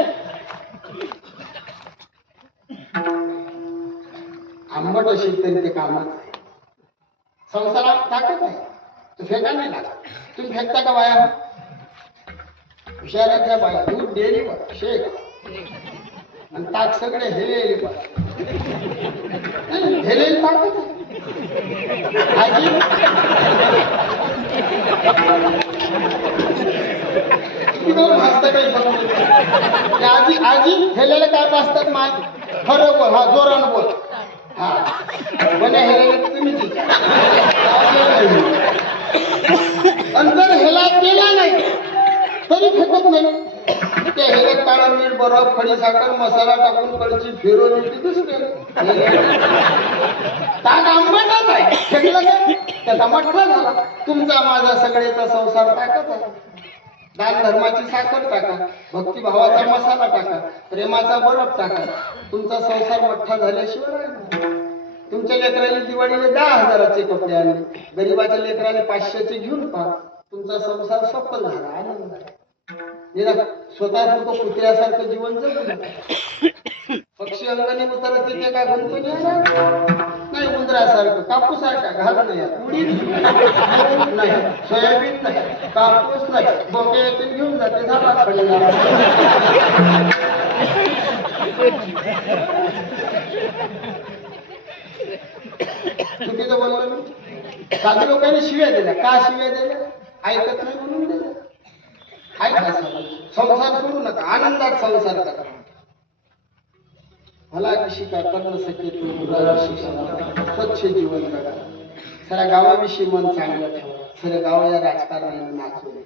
आंबट असेल तरी ते कामच आहे. संसारात टाकत आहे तू फेका नाही टाका. तुम्ही फेकता का बाया हुशार त्या बाया दूध डेअरीवर शेक आणि ताक सगळे हेलेले हेलेले टाकत आजी भासत काही समजत आजी आजी हेलेले काय भासतात माय खरं बोल हा जोरानं बोल हा पण हेलेले तुम्ही आणि जर हेला केला नाही तरी फेकत नाही. त्या हेल्यात काळा मीठ बरफ खडी साखर मसाला टाकून कडची फिरवली ती दुसरे ताक आंबटच आहे फेकलं काय त्याचा मठ्ठा झाला. तुमचा माझा सगळेचा संसार टाकत आहे. दान धर्माची साखर टाका भक्तिभावाचा मसाला टाका प्रेमाचा बरफ टाका तुमचा संसार मठ्ठा झाल्याशिवाय राहिला. तुमच्या लेकराने दिवाळीला 10,000चे कपडे आणले गरीबाच्या लेकराने 500चे घेऊन पहा तुमचा संसार सफल झाला आनंद झाला. स्वतः तो कुत्र्यासारखं जीवन जगू पक्षी अंगाने उतरत ते काय म्हणतो नाही उंदरासारखं कापूसारखा घालू नये उडी नाही सोयाबीन नाही कापूस नाही बोके येथून घेऊन जाते झाला चुकीचं बोललो मी. साधी लोकांनी शिव्या दिल्या का शिव्या दिल्या ऐकत नाही म्हणून दिल्या. ऐका संसार सोडू नका आनंदात संसार करा. मला शिका कर्ण सके स्वच्छ जीवन करा. साऱ्या गावाविषयी मन चांगलं ठेवा. साऱ्या गावाच्या राजकारणाने नाचू नये.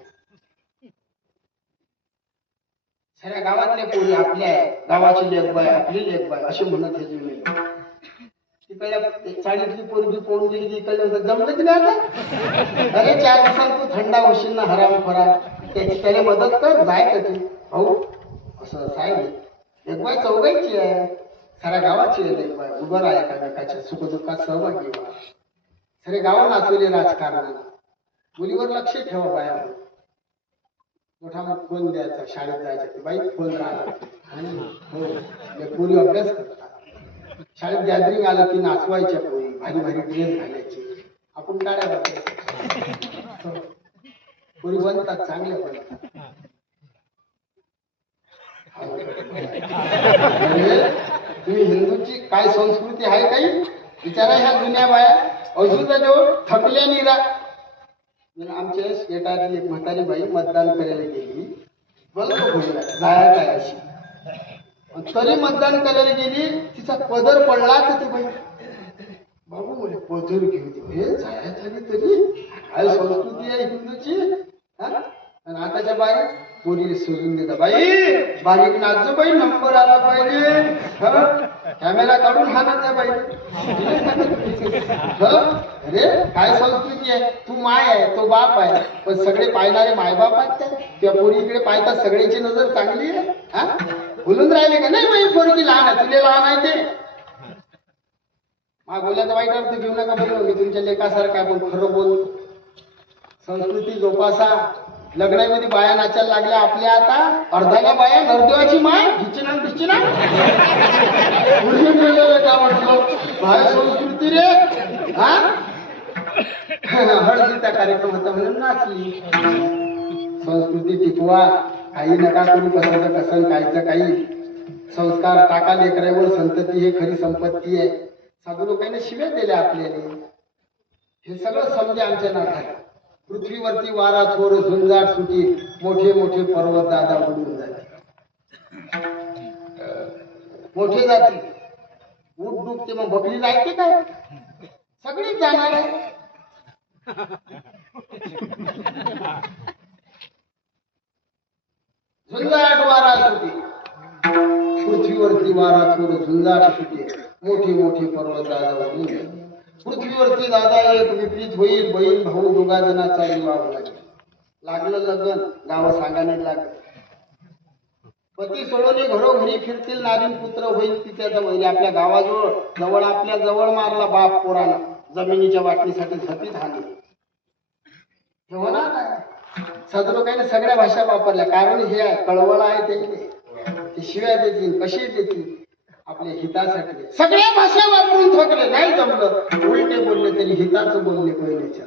साऱ्या गावातल्या पोरी आपल्या गावाची लेखबाय आपली लेखबाय असे म्हणत हे जुने तिकडल्या चाळीतली पोरगी पोहून गेली की इकडे जमलं की नाही आता अरे 4 दिवसांत तू थंडा होशील ना हराम फरा त्याची त्याला मदत कर जाय का तू भाऊ असं साहेब लेखबाय चौघायची आहे साऱ्या गावाची आहे लेखबाय उभं राहा एकामेकाच्या सुखदुःखात सहभागी व्हा. सारे गाव नाचवले राजकारणाला. मुलीवर लक्ष ठेवा बाया मोठा मग फोन द्यायचा शाळेत जायचं बाई फोन राहिला हो पोरी अभ्यास करतात. शाळेत गॅदरिंग आलं की नाचवायच्या पोरी भारी भारी ड्रेस घालायचे आपण काढ्या बघायचं पोरी बनतात चांगल्या बनतात. तुम्ही हिंदूची काय संस्कृती आहे काही विचारा ह्या जुन्या बाया अजून जवळ थकल्या निरा. आमच्या शेतातली एक म्हातारी बाई मतदान करायला गेली बरोबर बोलला जायचं आहे अशी तरी मतदान करायला गेली तिचा पदर पडला तर ती बाई बाबू म्हणे पदर घेऊ दे हे जायच आली तरी काय संस्कृती आहे हिंदूची. आणि आताच्या बाई पोरी सोडून देतात बाई बारीक नाचो बाई नंबर आला पाहिजे कॅमेरा काढून हाणा त्या बाई. अरे काय संस्कृती आहे. तू माय आहे तो बाप आहे पण सगळे पाहणारे मायबाप आहेत त्या पोरी इकडे पाहतात सगळ्याची नजर चांगली आहे. हा बोलून राहिले का नाही बाई पोरगी लहान आहे तुले लहान आहे ते मा बोलायचं वाईट अर्थ घेऊ नका बोलू मी तुमच्या लेखासारखा पण खरं बोल संस्कृती जोपासा लग्नामध्ये बाया नाचायला लागल्या आपल्या आता अर्ध्याला बाया नरदेवाची माय ढिचिना ढिचिना का म्हटलं बाय संस्कृती रे हा हळदीचा कार्यक्रम होता म्हणून नाचली. संस्कृती टिकवा, काही नका करू कसं कसं कायचं काही. संस्कार टाका लेकरावर, संतती हे खरी संपत्ती आहे. साधू लोकांनी शिव्या दिल्या आपल्याला. हे सगळं समजे आमच्या नाथाला. पृथ्वीवरती वारा थोर झुंजाट सुटी, मोठे मोठे पर्वत दादा बुडून जाते. मोठे जाते उठ डुबते, मग बकरी जायचे काय? सगळीच जाणार आहे. झुंजाट वारा सुटे, पृथ्वीवरती वारा थोर झुंजाट सुटे, मोठे मोठे पर्वत दादा बुडून जाते. पृथ्वीवरती दादा एक विपरीत होईल, बहीण भाऊ दोघा जणांचा विवाह लागेल. लागलं लग्न, गाव सांगायला लागलं. पती सोडवणे घरोघरी फिरतील, नारीन पुत्र होईल तिच्या जवळ. आपल्या गावाजवळ जवळ आपल्या जवळ मारला बाप पोराला, जमिनीच्या वाटणीसाठी झपीत हानी. हे होणार नाही. साधू लोकांनी सगळ्या भाषा वापरल्या, कारण हे आहे कळवळ आहे. ते शिव्या देतील, कशी देतील आपल्या हितासाठी. सगळ्या भाषा वापरून थकले, नाही जमलं उलटे बोलले तरी हिताचं बोलले पहिलेच्या.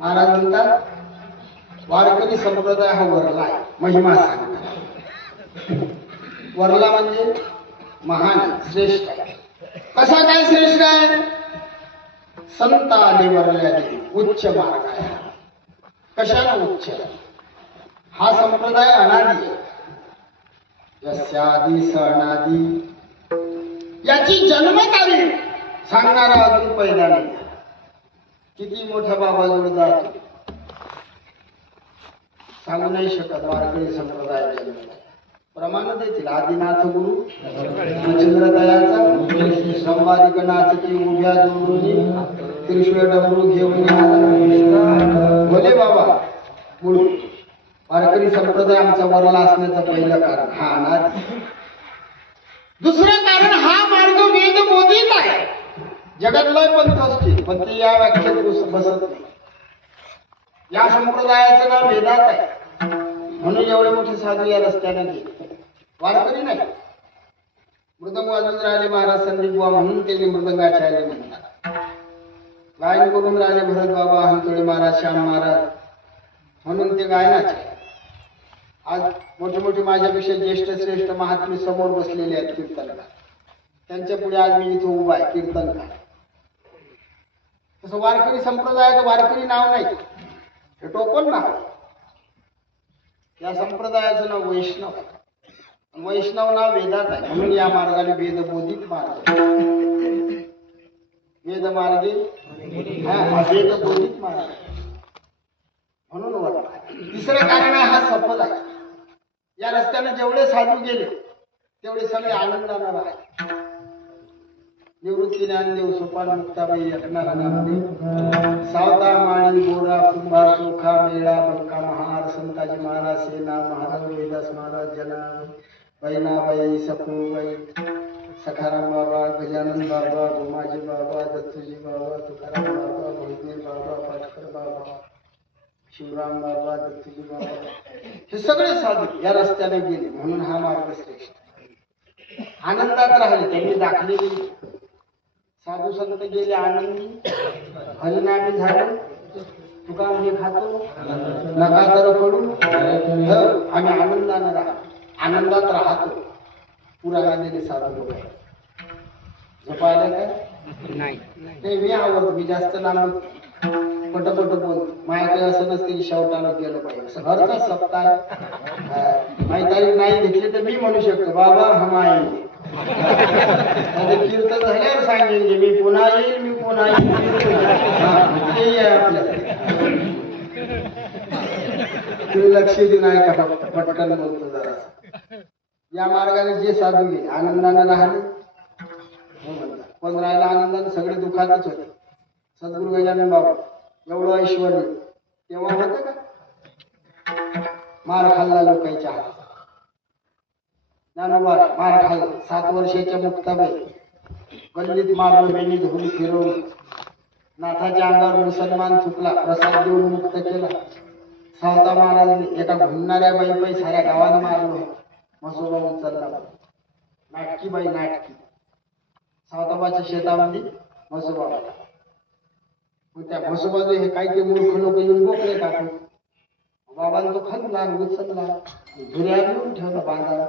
महाराज म्हणतात वारकरी संप्रदाय हा वरला आहे. महिमा सांगतात. वरला म्हणजे महान श्रेष्ठ आहे. कसा काय श्रेष्ठ आहे? संत आले वरल्या उच्च मार्ग आहे. कशाला उच्च? हा संप्रदाय अनादी आहे. यस्यादी सणादी, याची जन्मतारीख सांगणारा अजून पैदा नाही. किती मोठ्या बाबाजवळ जातो सांगू नाही शकत. वारकरी संप्रदाय प्रमाण देतील. आदिनाथ गुरु मच्छिंद्र दयाचा संवादिक नाचती उभ्या जोडून त्रिशूळ डमरू घेऊन भोले बाबा गुरु. वारकरी संप्रदाय आमचा वरला असण्याचं पहिलं कारण हा अनादी. दुसरं कारण हा मार्ग वेद बोधित आहे. जगात लय पंथ असते पण ते या व्याख्येत बसत नाही. या संप्रदायाचं नाव वेदात आहे म्हणून एवढे मोठे साधू या रस्त्याने गेले. वारकरी नाही. मृदंग वाजून राहिले महाराज संदीप बुवा म्हणून त्यांनी मृदंगाचार्य म्हणतात. गायन करून राहिले भरत बाबा हंतोडे महाराज श्याम महाराज म्हणून ते गायनाचे. आज मोठे मोठे माझ्यापेक्षा ज्येष्ठ श्रेष्ठ महात्मे समोर बसलेले आहेत कीर्तनकार. त्यांच्या पुढे आज मी इथं उभा आहे कीर्तनकार. तसं वारकरी संप्रदायाचं वारकरी नाव नाही, हे टोपण नाव. या संप्रदायाचं नाव वैष्णव. वैष्णव नाव वेदात आहे म्हणून या मार्गाने वेदबोधित मार्ग. वेद मार्गे वेदबोधित मार्ग म्हणून ओळखला. तिसरं कारण हा सफल आहे. या रस्त्याने जेवढे साधू गेले तेवढे सगळे आनंदाने राहिले. निवृत्ती ज्ञानदेव सोपान मुक्ताबाई एकनाथ नामदेव सावता माळी गोरा कुंभार चोखा मेळा बंका महार संताजी महाराज सेना महाराज वेदास महाराज जना बैनाबाई सपूबाई सखाराम बाबा गजानन बाबा गोमाजी बाबा दत्तूजी बाबा तुकाराम बाबा भोजने बाबा पाटकर बाबा शिवराम बाबा दत्तूजी बाबा हे सगळे साधू या रस्त्याने गेले म्हणून हा मार्ग श्रेष्ठ. आनंदात राहिले त्यांनी दाखले गेले. साधू संत गेले आनंदी. हरिनामी झाले. तुका म्हणजे खातो नका तर पडू आम्ही आनंदाने राहतो. आनंदात राहतो. पुराला गेले साधू लोक. झोपायला काय नाही. मी आवडतो. मी जास्त लांब पटपट बोल. माझ्याकडे असं नसते की शेवटाला गेलं पाहिजे. घरचा सप्ताह माझी तारीख नाही घेतली तर मी म्हणू शकतो बाबा हम आएंगे. कीर्तन झाल्यावर सांगेन मी पुन्हा येईल मी पुन्हा येईल. ते आपल्याला तुम्ही लक्ष देऊ नाही का फक्त पटकन बोलतो जरा. या मार्गाने जे साधू गेले आनंदाने राहिले. पण राहिला आनंदाने सगळे दुःखातच होते. सद्गुरु गजानन बाबा एवढं ऐश्वर तेव्हा होतं का? मार खाल्ला लोकांच्या हात. ज्ञानोबा मार खाल्ला. 7 वर्षाच्या मुक्ताबाई गल्लीत मारलं बेनी धुळी फिरवलं. नाथाच्या अंगावर मुसलमान थुकला. प्रसाद देऊन मुक्त केला. सावता महाराजने एका घुमणाऱ्या बाईपाई साऱ्या गावानं मारलं. म्हसोबा उचलला. नाटकी बाई नाटकी. सावताबाच्या शेतामध्ये म्हसोबा. मग त्या म्हसोबाचे हे काही ते मूर्ख लोक येऊन बोकले टाकून. बाबांना तो खणला उचलला धुऱ्या घेऊन ठेवला बांधाला.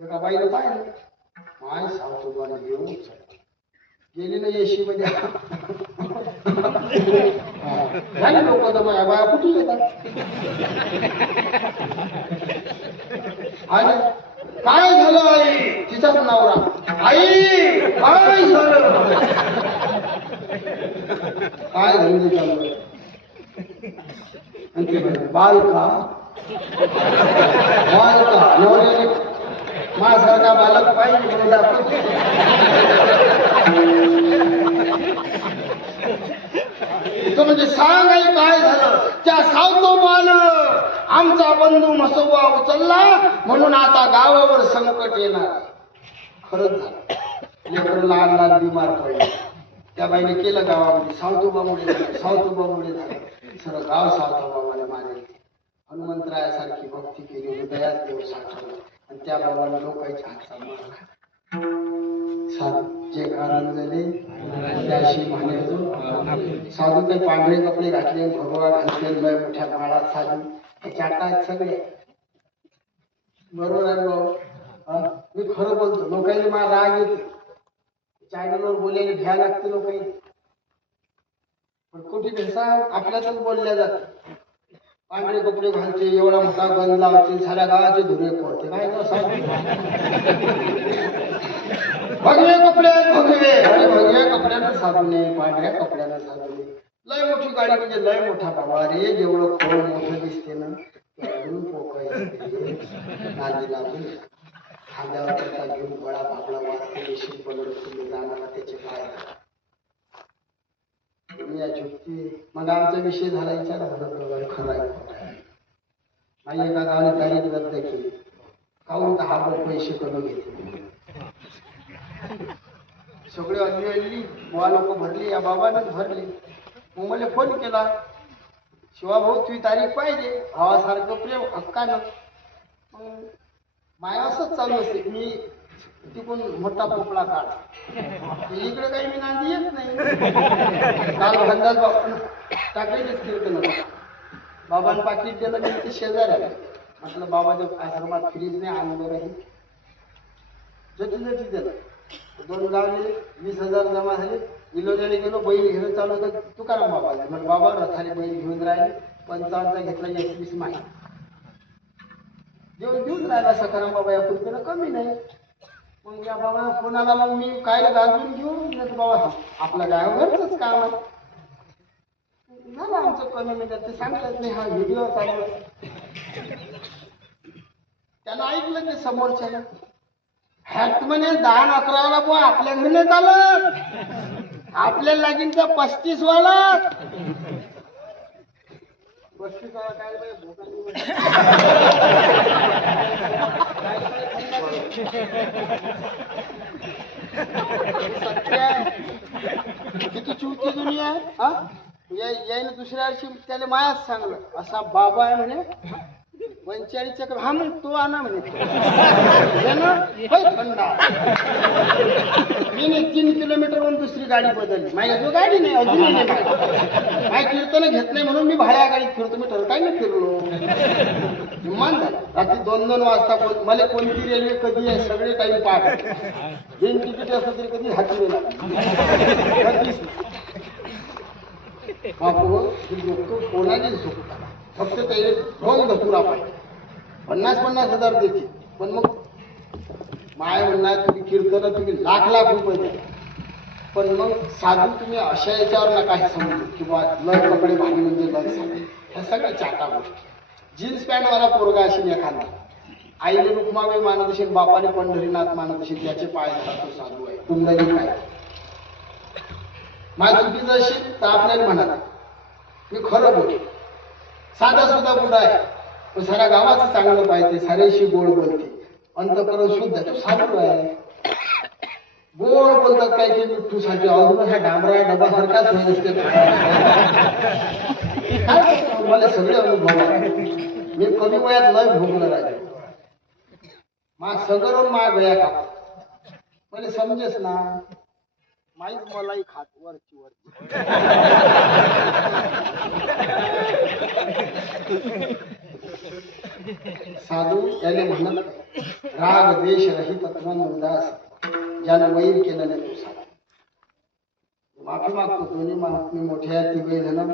एका बाईला पाहिलं. माय सावतोबाने येऊन गेली ना येशी मध्ये. झाले लोक तर माझ्या बाया कुठे येतात. आणि काय झालं आई. तिचाच नवरा. आई काय झालं. काय झालं चालू. बालका बालका नवऱ्याने माझ्यासारखा बालक पाहिजे म्हणून दाखवतो. म्हणजे सांग आई काय झालं. त्या सावतोबानं आमचा बंधू म्हसोबा उचलला म्हणून आता गावावर संकट येणार. खरंच झालं. लेकरं लहान लहान बिमार पडले. त्या बाईने केलं गावामध्ये सावतोबामुळे झालं सावतोबामुळे झालं. सगळं गाव सावतोबाला माने. हनुमंतरायासारखी भक्ती केली. हृदयात देव साठवला आणि त्या बाबाला लोकांच्या हातचा मार. साधू जे कारण झाले त्याशी म्हणे. साधू ते पांढरे कपडे घातले भगवा घालते लय मोठ्या माळात साधू चाटात सगळे. बरोबर आहे भाऊ. मी खरं बोलतो. लोकांनी मला राग येते. चॅनलवर बोलायला घ्यायला लागते लोकांनी. पण कुठे भेसा आपल्यातच बोलल्या जात. पांढरे कपडे घालते एवढा मोठा गंध लावते साऱ्या गावाचे धुरे पडते. काय भगवे कपडे भगवे. अरे भगव्या कपड्यानं साधू नये पांढऱ्या कपड्यानं साधू नये. लय मोठी गाडी म्हणजे लय मोठा बाबा रे. जेवढं खोळ मोठं दिसते ना त्यावरून पोकळ नादी लागून खांद्यावर त्याचा घेऊन गळा भागला वारते देशील पडत तुम्ही जाणार त्याचे पाय. या झुकती. मग आमचा विषय झाला विचार खरा आहे. नाही एका गावाने तारीख रद्द केली. काहून हा पैसे करून घेतले. सगळे अल्ली बुवा लोक भरली, या बाबाने भरली. मग मला फोन केला, शिवाभाऊ तुझी तारीख पाहिजे, भावासारखं प्रेम हक्कानं. मग माय असंच चालू असते, मी तिकडून मोठा पोपळा काढ, इकडे काही मी नांदी येत नाही. काल अंदाज बाबा टाकायचेच कीर्तन होतं. बाबांनी पाकिट दिलं, मी ते शेजारी आले. म्हटलं बाबाच्या आश्रमात फ्रीज नाही आणून बरं, जटी दिलं. 2 गावले 20,000 जमा झाले. विलोण्याने गेलो, बैल घेऊन चालू होतं तुकाराम बाबाला. मग बाबा रथाने बैल घेऊन राहिले. 55 घेतला, 21 माहिती घेऊन राहिला. सकाराम बाबा या कृतीनं कमी नाही. मग या बाबा फोन आला, मग मी काय गाजून घेऊन बाबा आपलं गाव घरचंच काम आहे. झालं आमचं कमी मिनिटात, ते सांगतात नाही हा व्हिडिओ चालू. त्यानं ऐकलं ते समोरच्या, हॅट म्हणे 10-11 बुवा आपल्या घरी नाही चालत, आपल्याला लागीन त्या 35 वाला. 35 वाला काय किती चुकी दुनिया आहे. यायनं दुसऱ्या वर्षी त्याला मायाच सांगलं, असा बाबा आहे म्हणे 45. हा मग तो आणा म्हणे थंडा. मी 3 किलोमीटरवरून दुसरी गाडी बदलली. माझ्या जो गाडी नाही अजूनही नाही. माझी कीर्तन घेत नाही म्हणून मी भाड्या गाडीत फिरतो. मी ठरव काय नाही फिरलो. विमान झालं रात्री 2-2 वाजता. मला कोणती रेल्वे कधी आहे सगळे टाईम पाठ. बिन तिकीट असलं तरी कधी हाती नाही कधीच. कोणाची झोपतात फक्त त्याला ढोंग धतुरा पाहिजे. 50,000 देते. पण मग माय म्हणणार तुम्ही कीर्तन तुम्ही लाख रुपये द्या, पण मग साधू तुम्ही अशा याच्यावर नका हे समजू किंवा लय कपडे भारी म्हणजे लय साधे. ह्या सगळ्या चाटा गोष्टी. जीन्स पॅन्टवाला पोरगा असेल एखादा, आईने रुक्माबाई मानत असेल, बापाने पंढरीनाथ मानत असेल, त्याचे पाय धरा तो साधू आहे. कुंडली काय माझ्या चुकीचं असेल तर आपल्याला म्हणा मी खरं बोल. साधा सुद्धा बुडा आहे, पण साऱ्या गावाचं चांगलं पाहिजे, साऱ्याशी गोड बोलते, अंतकरण शुद्ध. तो साधू आहे, गोड बोलतात. काय ते मिठ्ठूसाठी अजून ह्या डांबरा डबा सारखाच होत असते. मला सगळे अनुभव आहे. मी कमी वयात लय भोगलं राहिले. मा सगळं मा गया का मला समजेस ना. माहीत मलाही खात वरची वर. साधू याने म्हणत राग द्वेष रहित तत्वन उदास, ज्यानं वैर केलं नाही तो साधू. माफी मागतो दोन्ही महात्मे मोठ्या तिघे जण.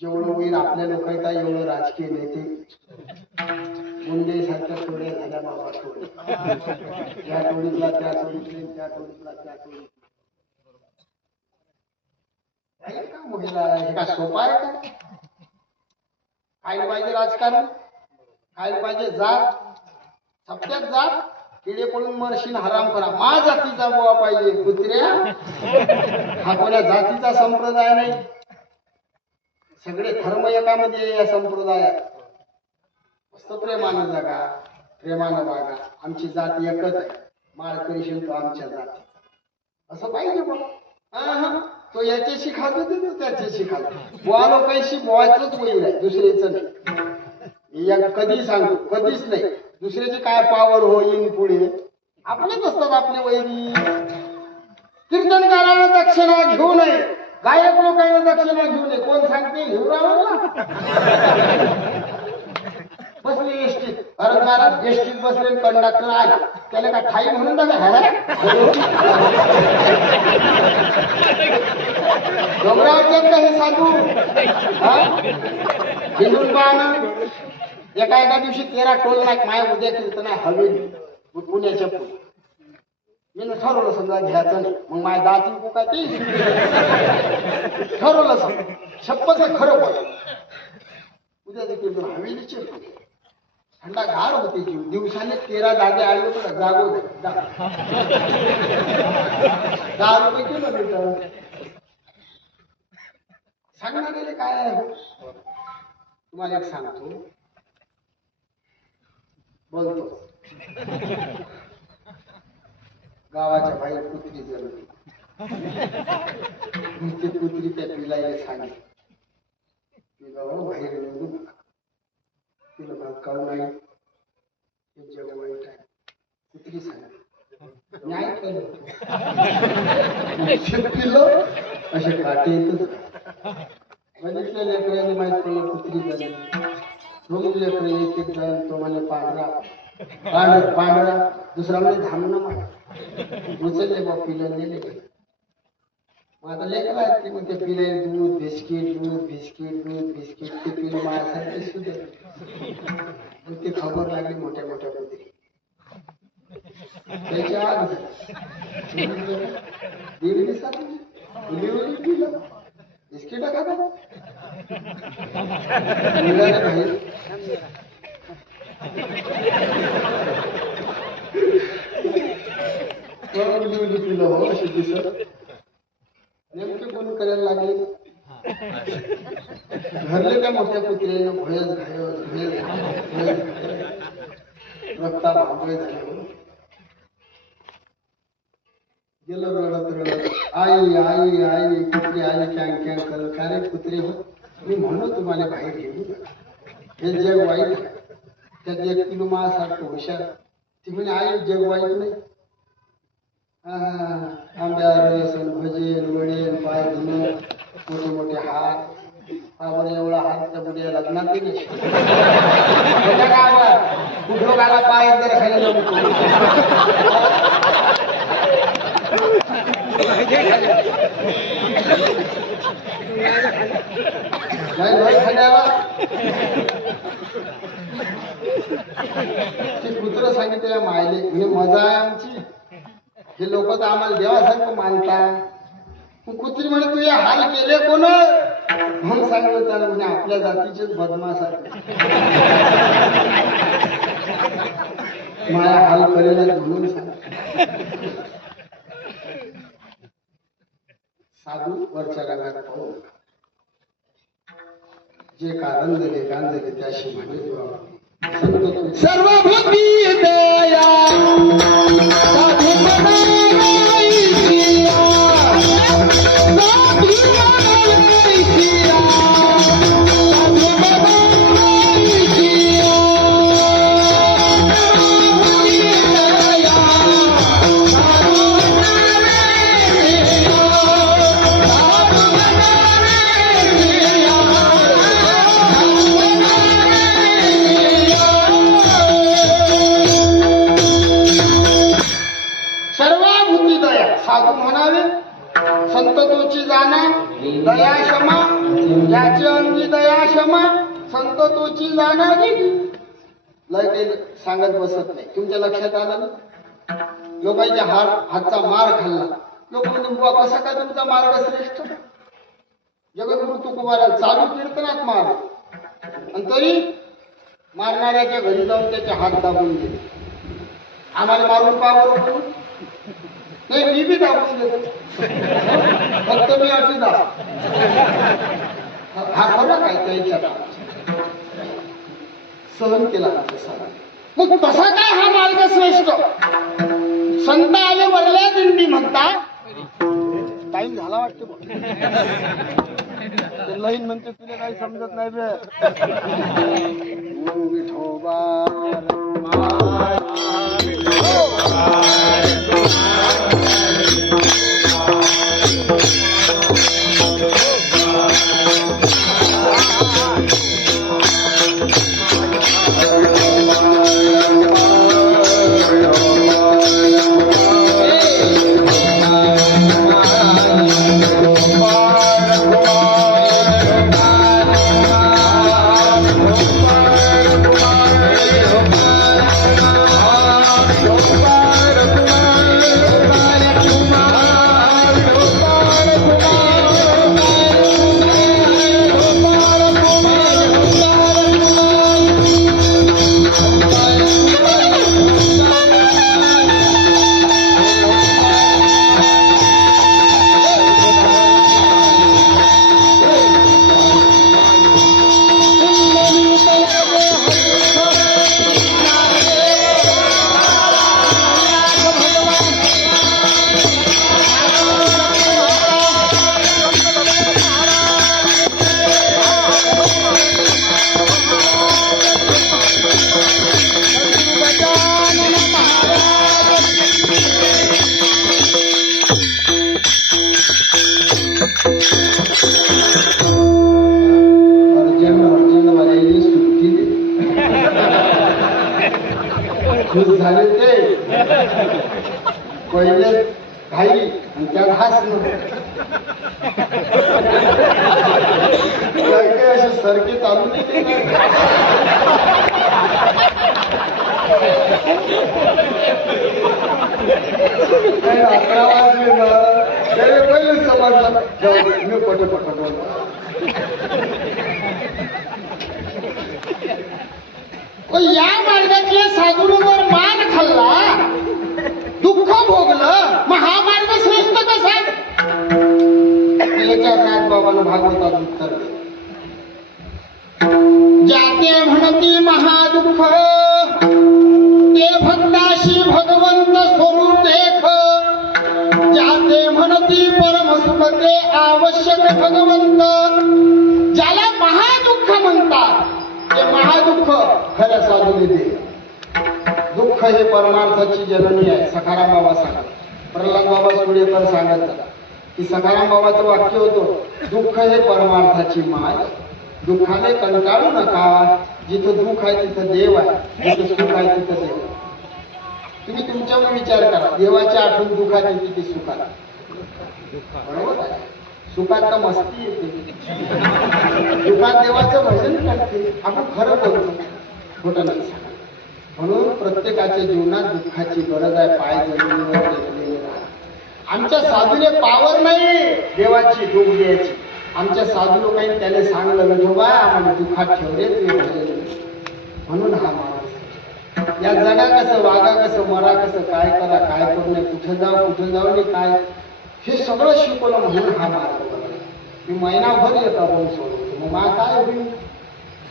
जेवढं वैर आपल्या लोकांचा एवढं राजकीय नेते मुंडे सारख्या टोळ्या झाल्या बाबा. टोळ्या या टोळीतला त्या टोळीतले, त्या टोळीतला त्या टोळीत. का महिला हे का सोपा आहे का. खायला पाहिजे राजकारण, खायला पाहिजे जात, सप्त्यात जात. किडे पडून मरशील हराम करा. मा जातीचा बुवा पाहिजे कुत्र्या. हा कोण्या जातीचा संप्रदाय नाही. सगळे धर्म एकामध्ये या संप्रदायात. मस्त प्रेमानं जगा, प्रेमानं वागा. आमची जात एकच आहे, माळ करीशील तो आमच्या जाती असं पाहिजे बघ. तो याच्याशी खातो ते त्याच्याशी खातो. बुवा लोकांशी बुवाचंच वैर आहे, दुसऱ्याचं नाही. या कधी सांगतो कधीच नाही. दुसऱ्याची काय पावर होईन पुढे, आपलेच असतात आपले वैरी. कीर्तनकारांना दक्षिणा घेऊ नये, गायक लोकांना दक्षिणा घेऊ नये. कोण सांगते घेऊ राहिला. बसले एसटीत, कारण एसटीत बसले कंडक्टर आला त्याला का ठाई म्हणून डोंगरावरच्यात का हे साधू हिंदून पाहणं. एका दिवशी 13 टोल नाक माया उद्या कीर्तन आहे हवेली पुण्याच्या पुढे. मी ठरवलं समजा घ्यायचं नाही. मग माझ्या दाती कुका ते ठरवलं समजा शप्पच खरं बोल. उद्याचं कीर्तन हवेलीचे थंडा गार होते जीव. दिवसाने 13 जागे आले तर जागो 10 रुपये किलोमीटर. सांगणारे काय आहे. तुम्हाला एक सांगतो बोलतो. गावाच्या बाहेर कुत्री जळली. ते कुत्री त्या पिलाला सांगितलं पिला बाहेर निघू नका. तिला भडकावू नाही, हे जग वाईट आहे. कुत्री सांगितलं न्याय केलं. पिलं असे काटे येतच. बघितल्या लेकरांनी माहित पडलं कुत्री झाली. दोन लेकर एक एक जण, तो म्हणे पांढरा पांढरा, दुसरा म्हणजे धामणं मारा. उचलले बा पिलं नेले. मग आता लेकर आहेत की मग ते पिले दूध बिस्किट ते पिलं माझ्यासारखे सुद्धा. मग ते खबर लागली मोठ्या मोठ्या कुत्री. त्याच्या आग दीड दिवसात पिलं बिस्किट खाता बाहेर. पिलं हो अशी दिसत. नेमके कोण करायला लागले. घरले त्या मोठ्या कुत्र्यानं भयच रक्ता भांबळे झाले. गेलं रडत आई कुत्री आई कॅंग करत. का रे कुत्रे हो, मी म्हणू तुम्हाला बाहेर घेऊ. हे जग वाईट आहे. त्यात एक किलो मासारखं हुशार. ती म्हणे आई जग वाईट नाही. आंब्या रस भजेन वडेन पाय धुणं मोठे मोठे हात. आपण एवढा हात त्या बुड्या लग्नात नाही. कुठलं गाला पाय जर खायला नको. ते कुत्र सांगितलं मायले हे मजा आहे आमची. हे लोक तर आम्हाला देवासारखं मानतात. कुत्री म्हणे तू हे हाल केले कोण म्हणून सांगितलं त्याला. म्हणजे आपल्या जातीचेच बदमासारखे माया हाल करेला म्हणून सांग. साधू वरच्या रंगात पाहू नका. जे कांदले त्याशी म्हणे सर्वभूती दया साधू म्हणावे. संत तोची जाणा दया क्षमा, ज्याची अंगी दया क्षमा संत तोची जाणारी. लय सांगत बसत नाही. तुमच्या लक्षात आलं ना. लोकांच्या हातचा मार खाल्ला. लोक म्हणजे बुवा कसा काय तुमचा मार्ग श्रेष्ठ. जगद्गुरु तुकोबाराला चालू कीर्तनात मार आणि तरी मारणाऱ्याच्या घरी जाऊन त्याचे हात दाबून गेले. आम्हाला मारून पावर नाही. मी बी दाबून देतो. फक्त मी अटी दाब. हा खरा काय त्याच्या सहन केला तसा. मग तसा काय हा मार्ग श्रेष्ठ. संत आले वरल्या दिंडी म्हणता. टाइम झाला वाटतं. लाईन म्हणते तुला काही समजत नाही बे. मग विठोबा खुश झाले ते पहिले घाई आणि त्यात हसणं. काही काही असे सरके चालू नाही. 11 वाजले ना त्याने पहिलेच समजलं मी पटपट बोलतो. या मार्गातल्या साधूंवर मान खाल्ला, दुःख भोगलं, मग हा मार्ग श्रेष्ठ कसा? त्याच्या नाथ बाबानं भागवतात उत्तर दिलं. जाते म्हणती महादुःख, ते भक्ताशी भगवंत स्वरूप देख. जाते म्हणती परम सुख, ते आवश्यक भगवंत. ज्याला महादुःख म्हणतात ते महादुःख खऱ्या साधूने दे. दुःख हे परमार्थाची जननी आहे. सखाराम बाबा सांगत, प्रल्हाद बाबा सुडेकर सांगत की सखाराम बाबाचं वाक्य होतं, दुःख हे परमार्थाची माय. दुःखाने कंटाळू नका. जिथं दुःख आहे तिथं देव आहे, जिथं सुख आहे तिथं देव आहे. तुम्ही तुमच्यावर विचार करा, देवाची आठवण दुःखात येते की सुखात? बरोबर आहे. सुखात तर मस्ती येते, दुःखात देवाचं भजन करते. आपण खरं बोलतो, खोटं नाही सांगा. म्हणून प्रत्येकाच्या जीवनात दुःखाची गरज आहे. पाय जमिनीवर टेकलेले राहा. आमच्या साधूने पावर नाही देवाची दुःख द्यायची. आमच्या साधू लोकांनी त्याला सांगलं, विठोबा आम्हाला दुःखात ठेवले ते भजन. म्हणून हा माणूस या जगा कसं, वागा कसं, मरा कसं, काय करा, काय करू नये, कुठं जाऊ नाही, काय हे सगळं शिकवलं. म्हणून हा मार्ग बनला. मी महिनाभर येतो आपण सोडतो, मग मा काय होईल?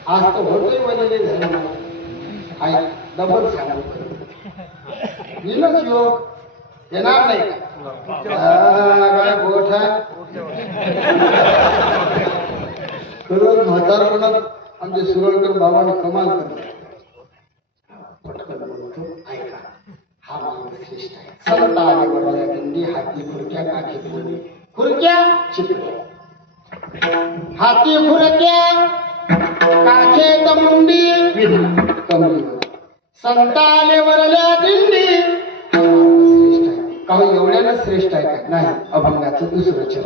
आज तर होतोय वगैरे झालं. काय डबल सांगू योग येणार नाही काय गोठा खरंच म्हातारपणात आमचे सुरळकर बाबाने कमाल करतो. पटकन बोलतो, ऐका हा माणूस श्रेष्ठ आहे. संत आले बरोबर दिंडी, हाती खुर्क्या, काठी बोलली, खुर्क्या चिपल्या, हाती खुर्क्या काखेत मुंडी विना कमली. संत आले वरल्या दिंडी, हा मार्ग श्रेष्ठ आहे. का एवढ्यानं श्रेष्ठ आहे का? नाही, अभंगाचं दुसरं चरण.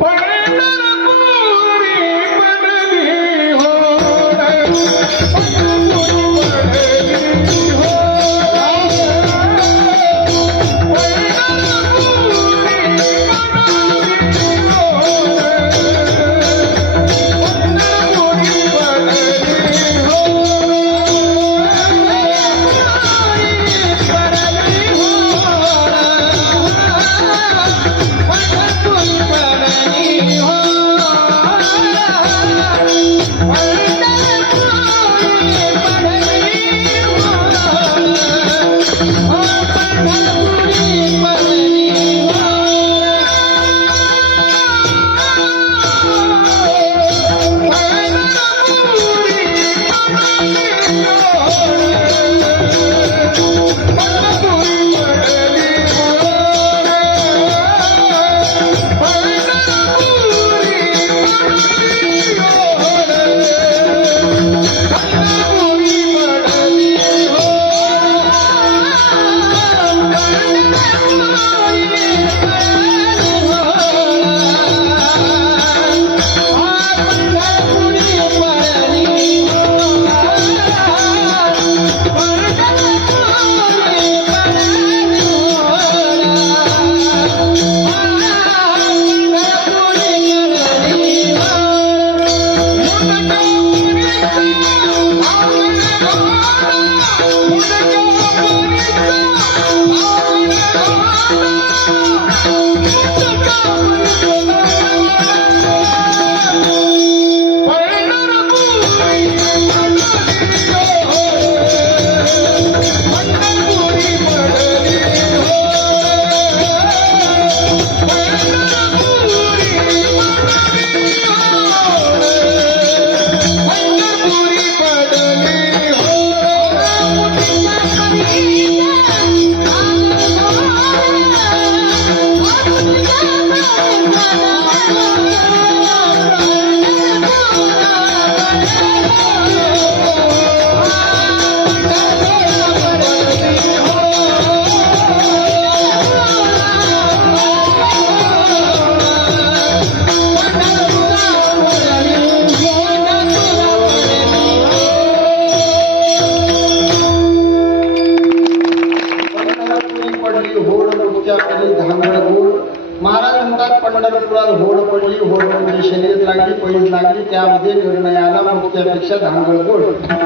पंढरपुरात होड पडली, होड म्हणजे शर्यत लागली, पैज लागली, त्यामध्ये निर्णय आला मुक्त्यापेक्षा धांगड गोड.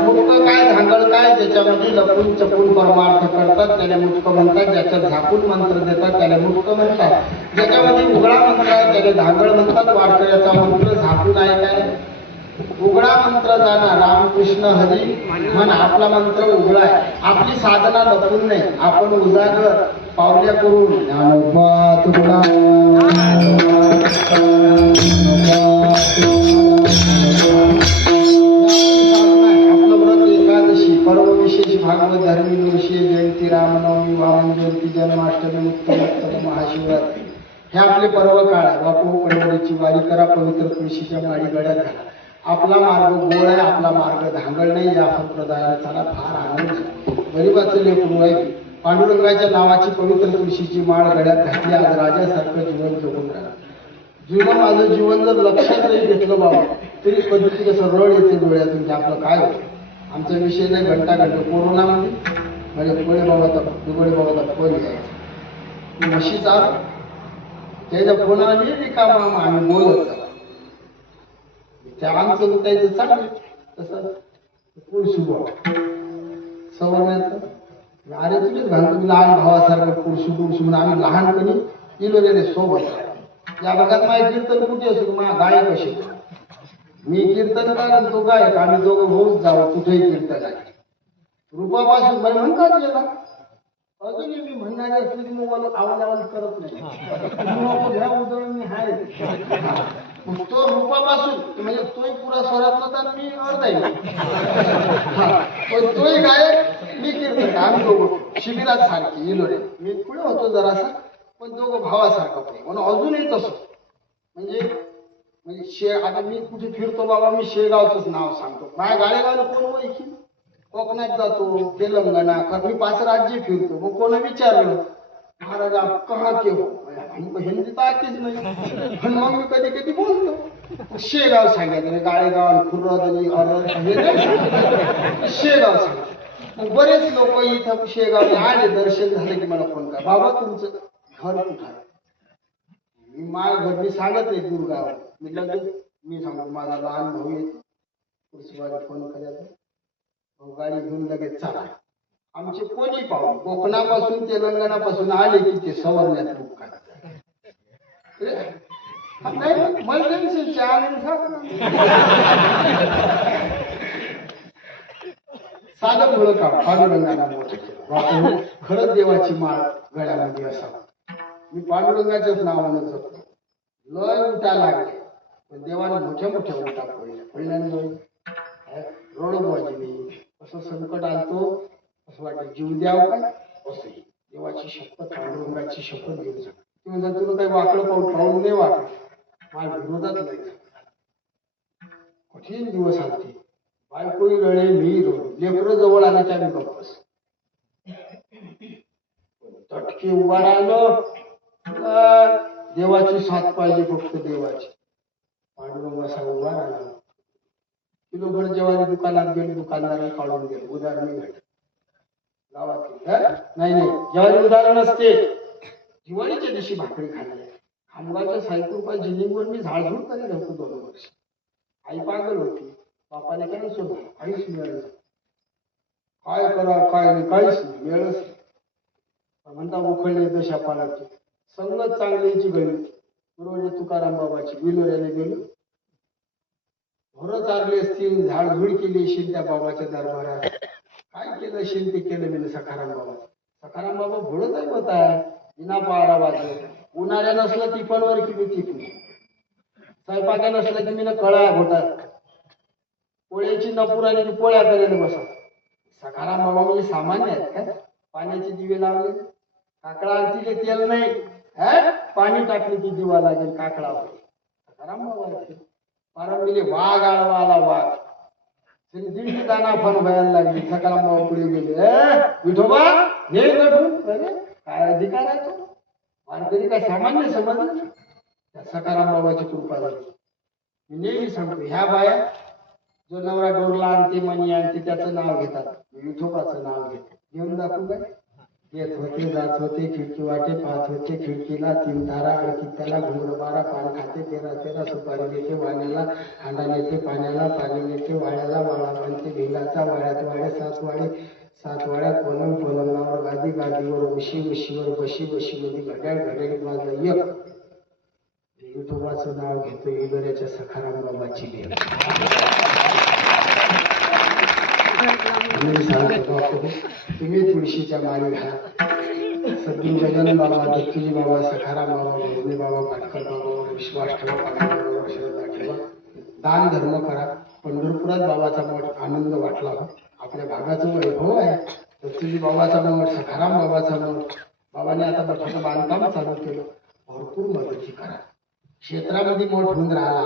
मुक्त काय धांगड काय, त्याच्यामध्ये लपून चपून परमार्थ करतात त्याला मुक्त म्हणतात, ज्याच्यात झाकून मंत्र देतात त्याला मुक्त म्हणतात, ज्याच्यामध्ये उघडा मंत्र आहे त्याला धांगड म्हणतात. वारकऱ्याचा मंत्र झाकून आहे काय, उघडा मंत्र जाणार रामकृष्ण हरी म्हण, आपला मंत्र उघडा आहे. आपली साधना लपून नाही, आपण उजागर पावल्या करून ज्ञानोबा तुला आपलं व्रत एकादशी पर्व विशेष भागवत धर्मी दिवशी जयंती रामनवमी वामन जयंती जन्माष्टमी उत्तम उत्तम महाशिवरात्री हे आपले पर्व काळ आहे. बापू पंढरीची वारी करा, पवित्र तुळशीच्या माळी गड्यात घाला. आपला मार्ग गोळ आहे, आपला मार्ग धांगड नाही. या संप्रदायाला फार आनंद. गरीबाचं लेकरू आहे, पांडुरंगाच्या नावाची पवित्र तुळशीची माळ गड्यात घातली, आज राजासारखं जीवन जगून राहिलं. जुनं माझं जीवन जर लक्षात नाही घेतलं बाबा तरी पद्धती कसं रड येते डोळ्यातून की आपलं काय होतं. आमचा विषय नाही घंटा कोरोनामध्ये म्हणजे कोळे बाबाचा फोन यायचा, म्हशीचा त्याच्या फोनाला मी रिकामा आम्ही बोलत त्या आमचं त्याचं चांगलं तसं पुरुषू सवरण्याचं अरे तुम्हीच घालतो, तुम्ही लहान भावासारखं पुरुषू म्हणून आम्ही लहानपणी इलोलेले सोबत. या भागात माझे कीर्तन कुठे असो, माझा गायक असे मी कीर्तन कारण तो गायक, आम्ही दोघं होऊच जावं कुठेही कीर्तन आहे. रूपापासून मला म्हणतात गेला अजूनही मी म्हणणाऱ्या स्थिती मोबाईल आवाज करत नाही, घ्या उदळ मी आहे तो रूपापासून म्हणजे तोही पुरा स्वरात नव्हता, मी अर्धा आहे तोही गायक मी कीर्तन. आम्ही दोघं शिबिरात सारखी इलोरे, मी पुढे होतो जरासा पण दोघं भावासारखं प्रेम म्हणून अजूनही तसं म्हणजे आता मी कुठे फिरतो बाबा मी शेगावचंच नाव सांगतो. माझ्या गाळेगावला कोण ओळखी, कोकणात जातो तेलंगणा मी 5 राज्य फिरतो. मग कोणा विचारलं महाराज आप कहा के हो, हिंदी तर आतीच नाही पण मग मी कधी कधी बोलतो शेगाव सांगितलं, गाळेगाव खुर्रदली शेगाव सांगितलं. मग बरेच लोक इथं शेगाव आले, दर्शन झाले की मला फोन करा बाबा तुमचं घर कुठं आहे. मी माझ्या घर मी सांगत नाही दुर्गाव, मी लगेच मी सांगतो माझा लहान भाऊ येतो फोन करायचा, गाडी घेऊन लगेच चला. आमचे कोणी पाहून कोकणापासून तेलंगणापासून आले की ते सवरण्यात खूप काय नाही मला टेन्शन साधं मुळे का पांडुरंगाला मोठं खरंच देवाची माळ गळ्यामध्ये असावा. मी पांडुरंगाच्याच नावानं जगतो. लय उठा लागले पण देवाने मोठ्या मोठ्या उठा पडल्या रोडबाजी नाही. असं संकट आलतो असं वाटतं जीव द्यावं काय असं देवाची शपथ पांडुरंगाची शपथ घेऊन जा. ती म्हणतात तुला काही वाकडं पाहून नाही वाकड माझ्या विरोधात नाही. कठीण दिवस आलते, बायकोही रडे मी रडू, लेकरं जवळ आले त्या मी गप्पस तटके उभा राहिलो. देवाची साथ पाहिजे फक्त देवाची. पांडुरंग असा उभा राहिला. किलोभर जेव्हा दुकानात गेले दुकानदार काढून गेले, उदाहरण भेट गावात नाही ज्वारी उदाहरण असते. दिवाळीच्या दिवशी भाकरी खाल्ली, खामगावच्या 60 रुपये जिनिंगवर मी झाडझूड करीत होतो 2 वर्ष. आई पागल होती, बापाने काय सोडलं काहीच मिळालं. काय करा काय नाही काहीच नाही मिळच म्हणता उखळले दशा पालाची संगत चांगलीची गळी. रोज तुकाराम बाबाची विलोऱ्याने गेलो, घोरं चालली असतील, झाडझूड केली असेल त्या बाबाच्या दरबारात. काय केलं असेल ते केलं मी सखाराम बाबा. सखाराम बाबा घोडत आहे होता विना पारा वाजलं. उन्हाळ्या नसलं टिफनवर की मी टिफनी, स्वयंपाक्या नसलं की मी न कळा घोटा, पोळ्याची नपूर आली की पोळ्या करायला बसा. सखाराम बाबा म्हणजे सामान्य आहेत का. पाण्याचे दिवे लावले, काकडा आरतीले तेल नाही, पाणी टाकले की दिवा लागेल काकडा होईल. सखाराम बाबा पारंबीले वाघ आळवा आला वाघ दिंडी दाना फन व्हायला लागली. सखाराम बाबा पुढे गेले, विठोबा हे गठून काय अधिकार आहे तो वारकरी काय सामान्य समजलं. सखाराम बाबाची कृपा झाली. मी नेहमी सांगतो ह्या बाया जो नवरा डोरला आणते मणी आणते त्याचं नाव घेतात, विठोबाचं नाव घेते. घेऊन दाखवू काय येत होते जात होते खिडकी वाटे पाहत होते खिडकीला 3 तारा अडकी त्याला घुंगरू बारा पान खाते 13 सुपारी देते वाण्याला हांडा नेते पाण्याला पाणी नेते वाड्याला वाळा बांधते भिंगाचा वाड्यात वाडे 7 वाडे 7 वाड्यात पलंग पलंगावर गादी गादीवर उशी उशीवर बशी बशीमध्ये घड्याळ घड्याळीत वाजलं एक विठोबाचं नाव घेतो इगऱ्याच्या सखाराम बाबाची देव मी सांगतो बापू तुम्ही तुळशीच्या माळी घ्या सद्गुरू गजानन बाबा दत्तूजी बाबा सखाराम बाबा भोले बाबा पाटकर बाबावर विश्वास ठेवा बाबावर श्रद्धा ठेवा दान धर्म करा पंढरपुरात बाबाचा मठ आनंद वाटला हो आपल्या भागाचं वैभव आहे दत्तूजी बाबाचा मठ सखाराम बाबाचा मठ बाबाने आता मठाचं बांधकाम चालू केलं भरपूर मदती करा क्षेत्रामध्ये मठ होऊन राहिला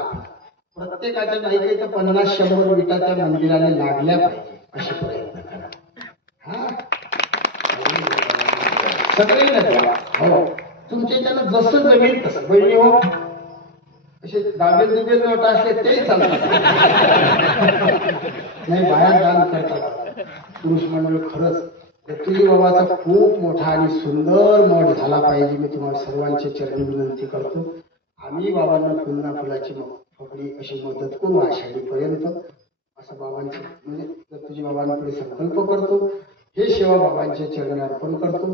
प्रत्येकाच्या काही काही तर 50-100 विटा त्या मंदिराला लागल्या पाहिजे असे प्रयत्न करा हा सगळे हो तुमच्या त्यानं जसं जमेल तसं बहिणी हो असे दाबेल दुबेल नोट असले ते चालतात नाही बाहेर दान करतात पुरुष मंडळ खरंच दत्तूजी बाबाचा खूप मोठा आणि सुंदर मठ झाला पाहिजे मी तुम्हाला सर्वांची चरणी विनंती करतो आम्ही बाबांना पुन्हा फुलाची फकडी अशी मदत करू आषाढीपर्यंत असं बाबांचे म्हणजे दत्तूजी बाबांकडे संकल्प करतो हे सेवा बाबांच्या चरणी अर्पण करतो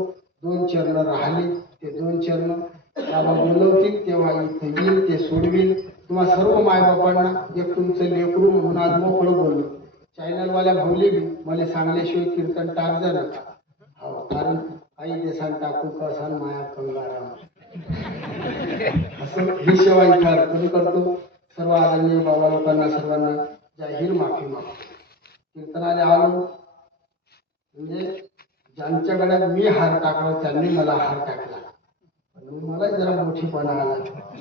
2 चरण राहिले ते 2 चरण बाबा बोलवतील तेव्हा इथे येईल ते सोडविल तुम्हा सर्व मायबापांना एक तुमचं लेकरू म्हणून आज मोकळं बोललो चॅनलवाल्या भाऊले बी मला सांगल्याशिवाय कीर्तन टाक जा नका हो कारण आई देसान टाकू कसान माया कंगाराम असं ही सेवा इथे अर्पण करतो सर्व आदरणीय बाबा लोकांना सर्वांना जाहीर माफी मागतो कीर्तनाला आलो म्हणजे ज्यांच्या गळ्यात मी हार टाकला त्यांनी मला हार टाकला पण मला जरा मोठीपणा आला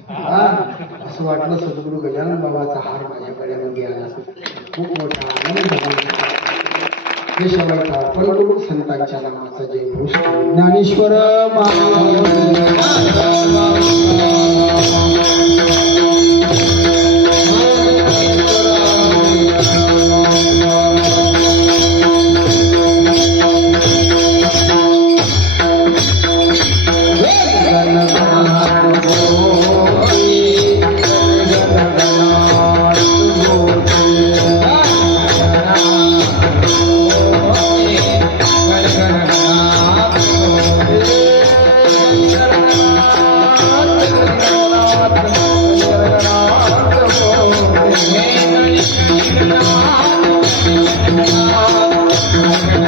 हा असं वाटलं सद्गुरू गजानन बाबाचा हार माझ्या गळ्यामध्ये आला खूप मोठा आनंद झाला हे शेवट अर्पण करून संतांच्या नामाचा जय घोष ज्ञानेश्वर Thank you.